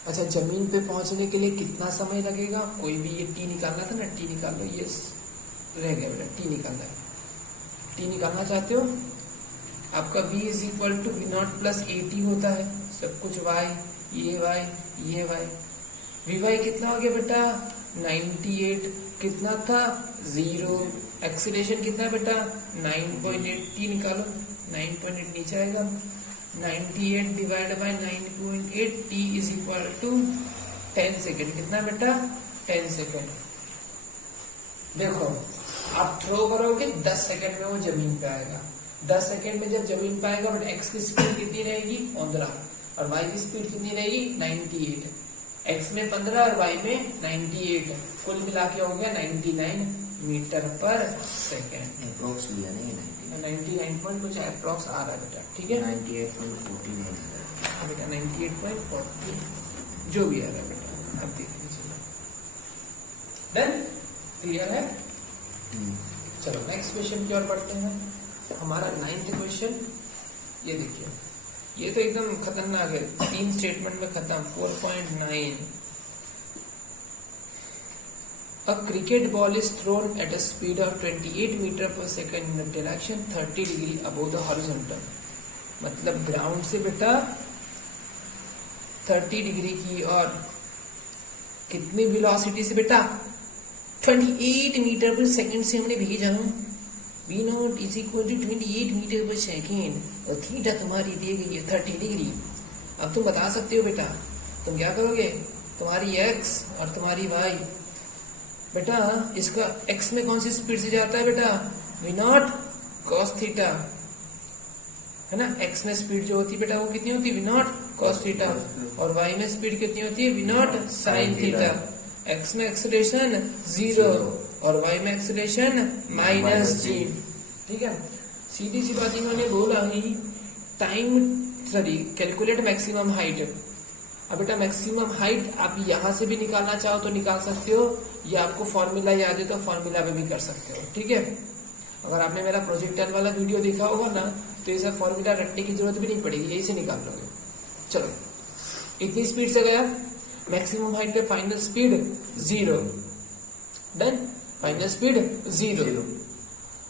अच्छा जमीन पे पहुंचने के लिए कितना समय लगेगा, कोई भी ये टी निकालना था ना, टी निकाल लो, ये रह गया बेटा, टी निकालना है। टी निकालना चाहते हो, आपका v is equal to V naught plus 80 होता है, सब कुछ y, ये y, वी वाई कितना हो गया बेटा 98, कितना था 0, एक्सीलरेशन कितना है बेटा 9.8, टी निकालो, 9.8 नीचे आएगा, 98 divide by 9.8, T is equal to 10 second, कितना बेटा 10 सेकेंड। देखो आप थ्रो करोगे 10 सेकेंड में वो जमीन पे आएगा, 10 सेकेंड में जब जमीन पे आएगा, बट एक्स की स्पीड कितनी रहेगी 15, और वाई की स्पीड कितनी रहेगी 98, एक्स में 15 और वाई में 98, कुल मिला के हो गया 99 मीटर पर सेकेंड। अप्रोक्स लिया नहीं 99 पॉइंट कुछ अप्रोक्स आ रहा है बेटा, ठीक है 98.40 बेटा 98.40 जो भी आ रहा है बेटा, अब देखिए चलो। डन, क्लियर है। चलो नेक्स्ट क्वेश्चन की ओर बढ़ते हैं। हमारा 9th क्वेश्चन, ये देखिए, ये तो एकदम खतरनाक है, 3 स्टेटमेंट में खत्म। 4.9, A cricket ball is thrown at a speed of 28 meter per second in the direction 30 degree above the horizontal। मतलब ग्राउंड से बेटा 30 डिग्री की, और कितनी वेलोसिटी से बेटा 28 मीटर पर सेकंड से हमने भेजा हूं। V naught is equal to 28 meter per second, और थीटा तुम्हारी दी गई है 30 डिग्री। अब तुम बता सकते हो बेटा, तुम क्या करोगे, तुम्हारी x और तुम्हारी y, बेटा इसका x में कौन सी स्पीड से जाता है बेटा, वी नॉट कॉस थीटा, है ना, x में स्पीड जो होती है बेटा वो कितनी होती है, वी नॉट कॉस थीटा, और y में स्पीड कितनी होती है, V naught sine theta. x में एक्सेलरेशन 0 और y में एक्सेलरेशन -g, ठीक है। सीधी सी बात इन्होंने बोला ही, कैलकुलेट मैक्सिमम हाइट। अब बेटा मैक्सिमम हाइट आप यहाँ से भी निकालना चाहो तो निकाल सकते हो, या आपको फॉर्मूला याद है तो फॉर्मूला पे भी कर सकते हो, ठीक है। अगर आपने मेरा प्रोजेक्टर वाला वीडियो देखा होगा ना, तो ये सब फॉर्मूला रटने की जरूरत भी नहीं पड़ेगी, यही से निकाल लोगे। चलो इतनी स्पीड से गया, मैक्सिमम हाइट पे final speed 0, done, final speed 0,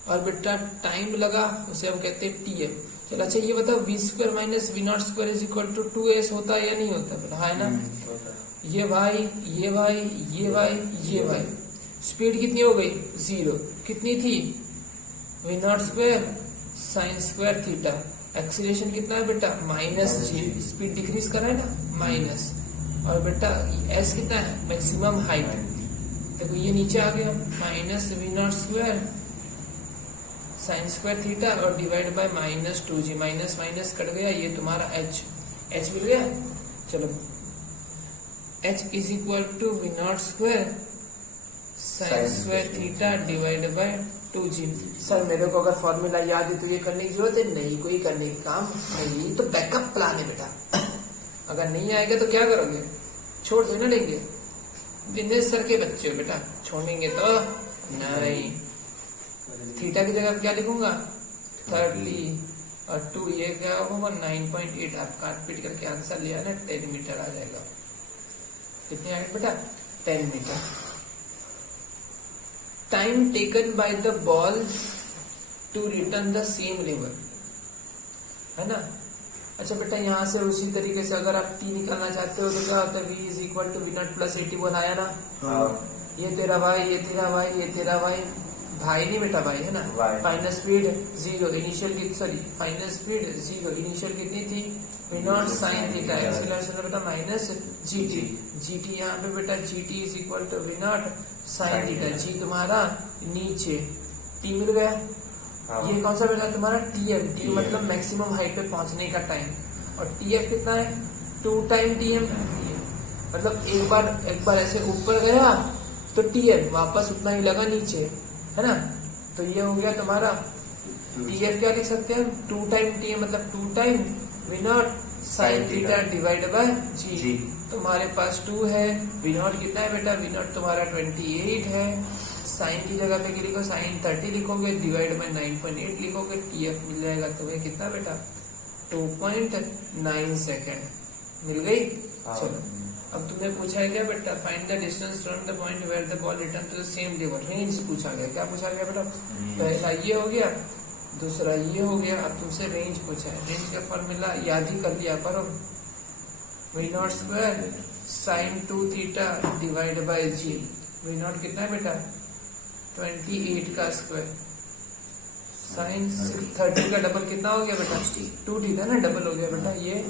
और बेटा टाइम लगा उसे हम कहते हैं टीएम। चलो अच्छा ये बताओ, V square minus V naught square is equal to 2s होता है या नहीं होता बेटा, है ना। ये y, ये y, ये y, ये y, स्पीड कितनी हो गई 0, कितनी थी V naught square sine square theta. Acceleration कितना है बेटा माइनस जी, स्पीड डिक्रीज कर रहा है ना माइनस, और बेटा एस कितना है मैक्सिमम हाइट। देखो ये नीचे आ गया minus V naught square sine square theta और divide by minus 2g, minus minus cut गया, ये तुम्हारा एच मिल गया। चलो h is equal to V naught square sine square theta divide by 2g। Sir मेरे को अगर फॉर्मूला याद है तो ये करने की जरूरत है नहीं, कोई करने की काम नहीं, तो बैकअप प्लान है बेटा। अगर नहीं आएगा तो क्या करोगे, छोड़ दो ना लेंगे, दिनेश सर के बच्चे हो बेटा, छोड़ेंगे तो नहीं। थीटा की जगह क्या लिखूंगा 30 और 2 ये क्या होगा 9.8। आप काट पीट करके आंसर लिया ना 10 मीटर आ जाएगा। कितनी हाइट बेटा 10 meter. Time taken by the ball to return the same level, है ना। अच्छा बेटा यहाँ से उसी तरीके से अगर आप टी निकालना चाहते हो तो क्या होता है v is equal to V naught plus 81 आया ना। ये तेरा भाई, ये तेरा भाई, ये तेरा भाई, भाई नहीं बेटा भाई है ना। फाइनल स्पीड 0 इनिशियल की, सॉरी फाइनल स्पीड 0 इनिशियल कितनी थी V naught sine theta, acceleration बेटा माइनस जीटी। जीटी यहाँ पे बेटा GT is equal to V naught sine theta, G तुम्हारा नीचे, टी मिल गया। ये कौन सा बेटा तुम्हारा टीएम, टी मतलब मैक्सिमम हाइट पे पहुंचने का टाइम, और टीएफ कितना है 2 टाइम टीएम। मतलब एक बार ऐसे ऊपर गया तो टीएम वापस उतना ही लगा नीचे, है ना। तो ये हो गया तुम्हारा टीएफ, क्या लिख सकते हैं 2 टाइम टीएम मतलब 2 time V naught sine theta divide by G. तुम्हारे पास 2 है, वी नॉट कितना है बेटा वी नॉट तुम्हारा 28 है। साइन की जगह पे क्या लिखो साइन 30 लिखोगे, डिवाइड बाय 9.8 लिखोगे, टीएफ मिल जाएगा तुम्हें कितना बेटा 2.9 सेकेंड मिल गई। चलो अब तुम्हें पूछा है क्या बेटा find the distance from the point where the ball return to the same level. Range पूछा गया, क्या पूछा गया बेटा पहला ये हो गया, दूसरा ये हो गया, अब तुमसे रेंज पूछा है। रेंज का फॉर्मूला याद ही कर लिया करो, V naught square sine 2 theta divide by G. V naught कितना है बेटा 28 का स्क्वायर, साइन 30 का डबल कितना हो गया बेटा 2 थीटा ना, डबल हो गया बेटा ये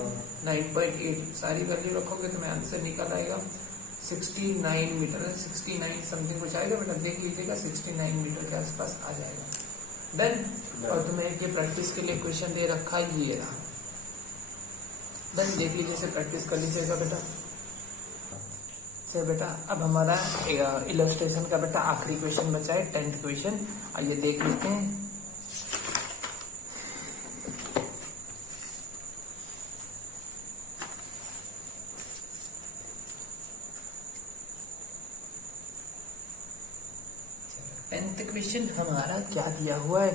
9.8। सारी वैल्यू रखोगे तो मैं आंसर निकल आएगा 69 मीटर, 69 समथिंग कुछ आएगा बेटा, देख लीजिएगा 69 मीटर के आसपास आ जाएगा। देन और तुम्हें ये प्रैक्टिस के लिए क्वेश्चन दे रखा ये रहा, देन देख लीजिए इसे प्रैक्टिस कर लीजिएगा बेटा। से बेटा अब हमारा इलस्ट्रेशन का बेटा आखिरी क्वेश्चन बचा है 10th क्वेश्चन, आइए देख लेते हैं। क्वेश्चन हमारा क्या दिया हुआ है,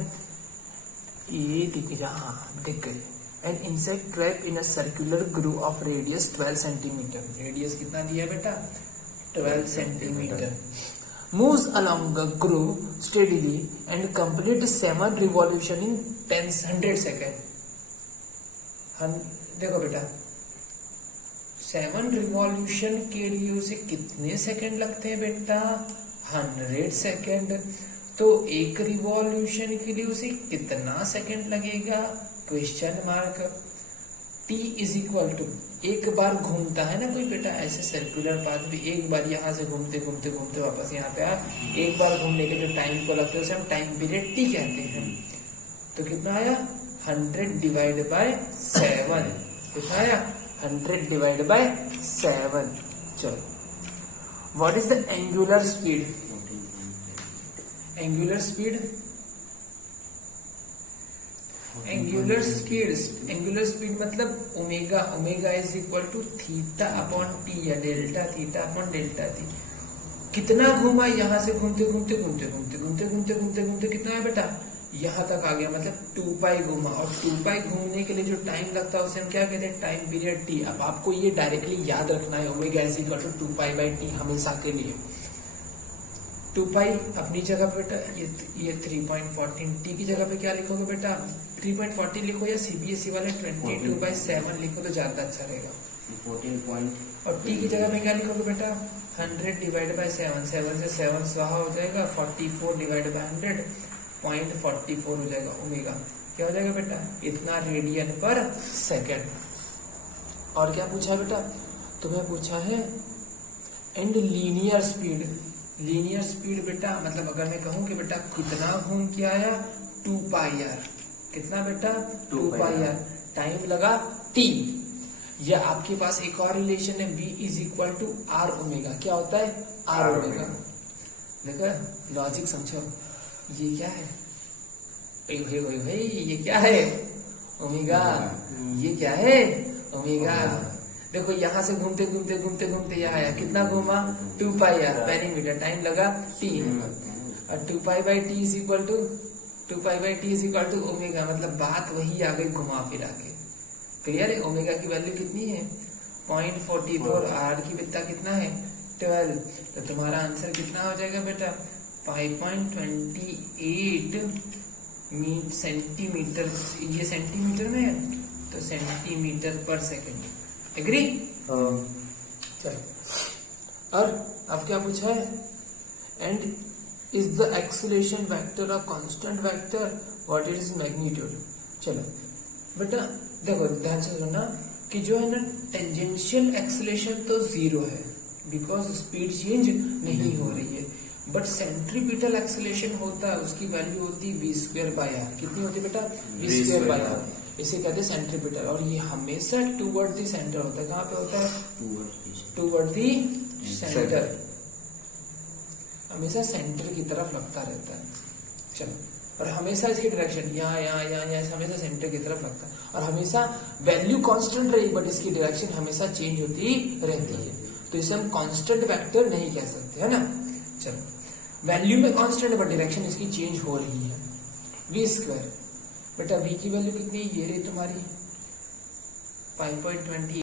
ये दिख रहा, दिख गए। An insect trap in a circular groove of radius 12 centimetre. Radius कितना दिया बेटा 12 centimetre. Moves along the groove steadily and complete 7 revolution in 100 second. हम देखो बेटा 7 रिवॉल्यूशन के लिए उसे कितने सेकेंड लगते हैं बेटा 100 सेकेंड। तो एक रिवॉल्यूशन के लिए उसे कितना सेकेंड लगेगा question mark. T is equal to, एक बार घूमता है ना कोई बेटा ऐसे सर्कुलर पाथ भी, एक बार यहाँ से घूमते घूमते घूमते वापस यहाँ पे आया, एक बार घूमने के जो टाइम को लगता है उसे हम टाइम पीरियड टी कहते हैं। तो कितना आया 100 डिवाइड बाय 7, कितना आया 100 डिवाइड बाय 7। चलो what is the angular speed, angular speed, angular speed मतलब omega, omega is equal to theta upon T या delta theta upon delta T. कितना घूमा यहाँ से घूमते घूमते घूमते घूमते घूमते घूमते घूमते घूमते कितना है बेटा यहाँ तक आ गया, मतलब 2 पाई घूमा, और 2 पाई घूमने के लिए जो टाइम लगता है उसे हम क्या कहते हैं टाइम पीरियड टी। अब आपको ये डायरेक्टली याद रखना है omega is equal to 2 pi by T हमेशा के लिए। 2 पाई अपनी जगह पे बेटा ये 3.14, टी की जगह पे क्या लिखोगे बेटा 3.40 लिखो, या सीबीएसई वाले 22/7 लिखो तो ज्यादा अच्छा रहेगा 14 और टी की जगह पे क्या लिखोगे बेटा 100 डिवाइड बाय 7, 7 से 7 स्वाहा हो जाएगा 44 डिवाइड बाय 100 0.44 हो जाएगा ओमेगा। क्या हो जाएगा बेटा? इतना रेडियन पर सेकेंड। और क्या पूछा है बेटा? तुम्हें पूछा है and linear speed. Linear speed बेटा मतलब अगर मैं कहूं कि बेटा कितना घूम के आया, 2 पाई आर। कितना बेटा? 2 पाई आर। टाइम लगा t। या आपके पास एक और रिलेशन है, v is equal to R omega. क्या होता है? Are omega. देखो लॉजिक समझो, ये क्या है? ये क्या है? ओमेगा। ये क्या है? ओमेगा। देखो यहाँ से घूमते घूमते घूमते घूमते यहाँ आया, कितना घूमा? 2 पाई आर पेरीमीटर। टाइम लगा t। और 2 pi by T is equal to omega. मतलब बात वही आ गई घुमा फिरा के। क्लियर है? ओमेगा की वैल्यू कितनी है? 0.44। आर की वित्ता कितना है? 12। तो तुम्हारा आंसर कितना हो जाएगा बेटा? 5.28 सेंटीमीटर। ये सेंटीमीटर में है तो सेंटीमीटर पर सेकेंड। एग्री? चलो, और अब क्या पूछा है? And is the acceleration vector a constant vector? What is magnitude? चलो बेटा देखो ध्यान से सुनना कि जो है ना टेंजेंशियल एक्सेलरेशन तो 0 है बिकॉज स्पीड चेंज नहीं हो रही है, बट सेंट्रीपिटल एक्सेलरेशन होता है, उसकी वैल्यू होती है v²/r। कितनी होती है बेटा? v²/r। इसे कहते हैं सेंट्रीपिटल। और ये हमेशा टूवर्ड द सेंटर होता है। कहाँ पे होता है? Toward the centre. हमेशा सेंटर की तरफ लगता रहता है। चलो, और हमेशा इसकी डायरेक्शन यहाँ हमेशा सेंटर की तरफ लगता है। और हमेशा वैल्यू कांस्टेंट रही बट इसकी डायरेक्शन हमेशा चेंज होती रहती है। तो इसे हम कांस्टेंट वेक्टर नहीं कह सकते, है ना। चलो, वैल्यू में कांस्टेंट बट डायरेक्शन इसकी चेंज हो रही है। v²। बेटा v की वैल्यू कितनी है? ये रही तुम्हारी 5.28।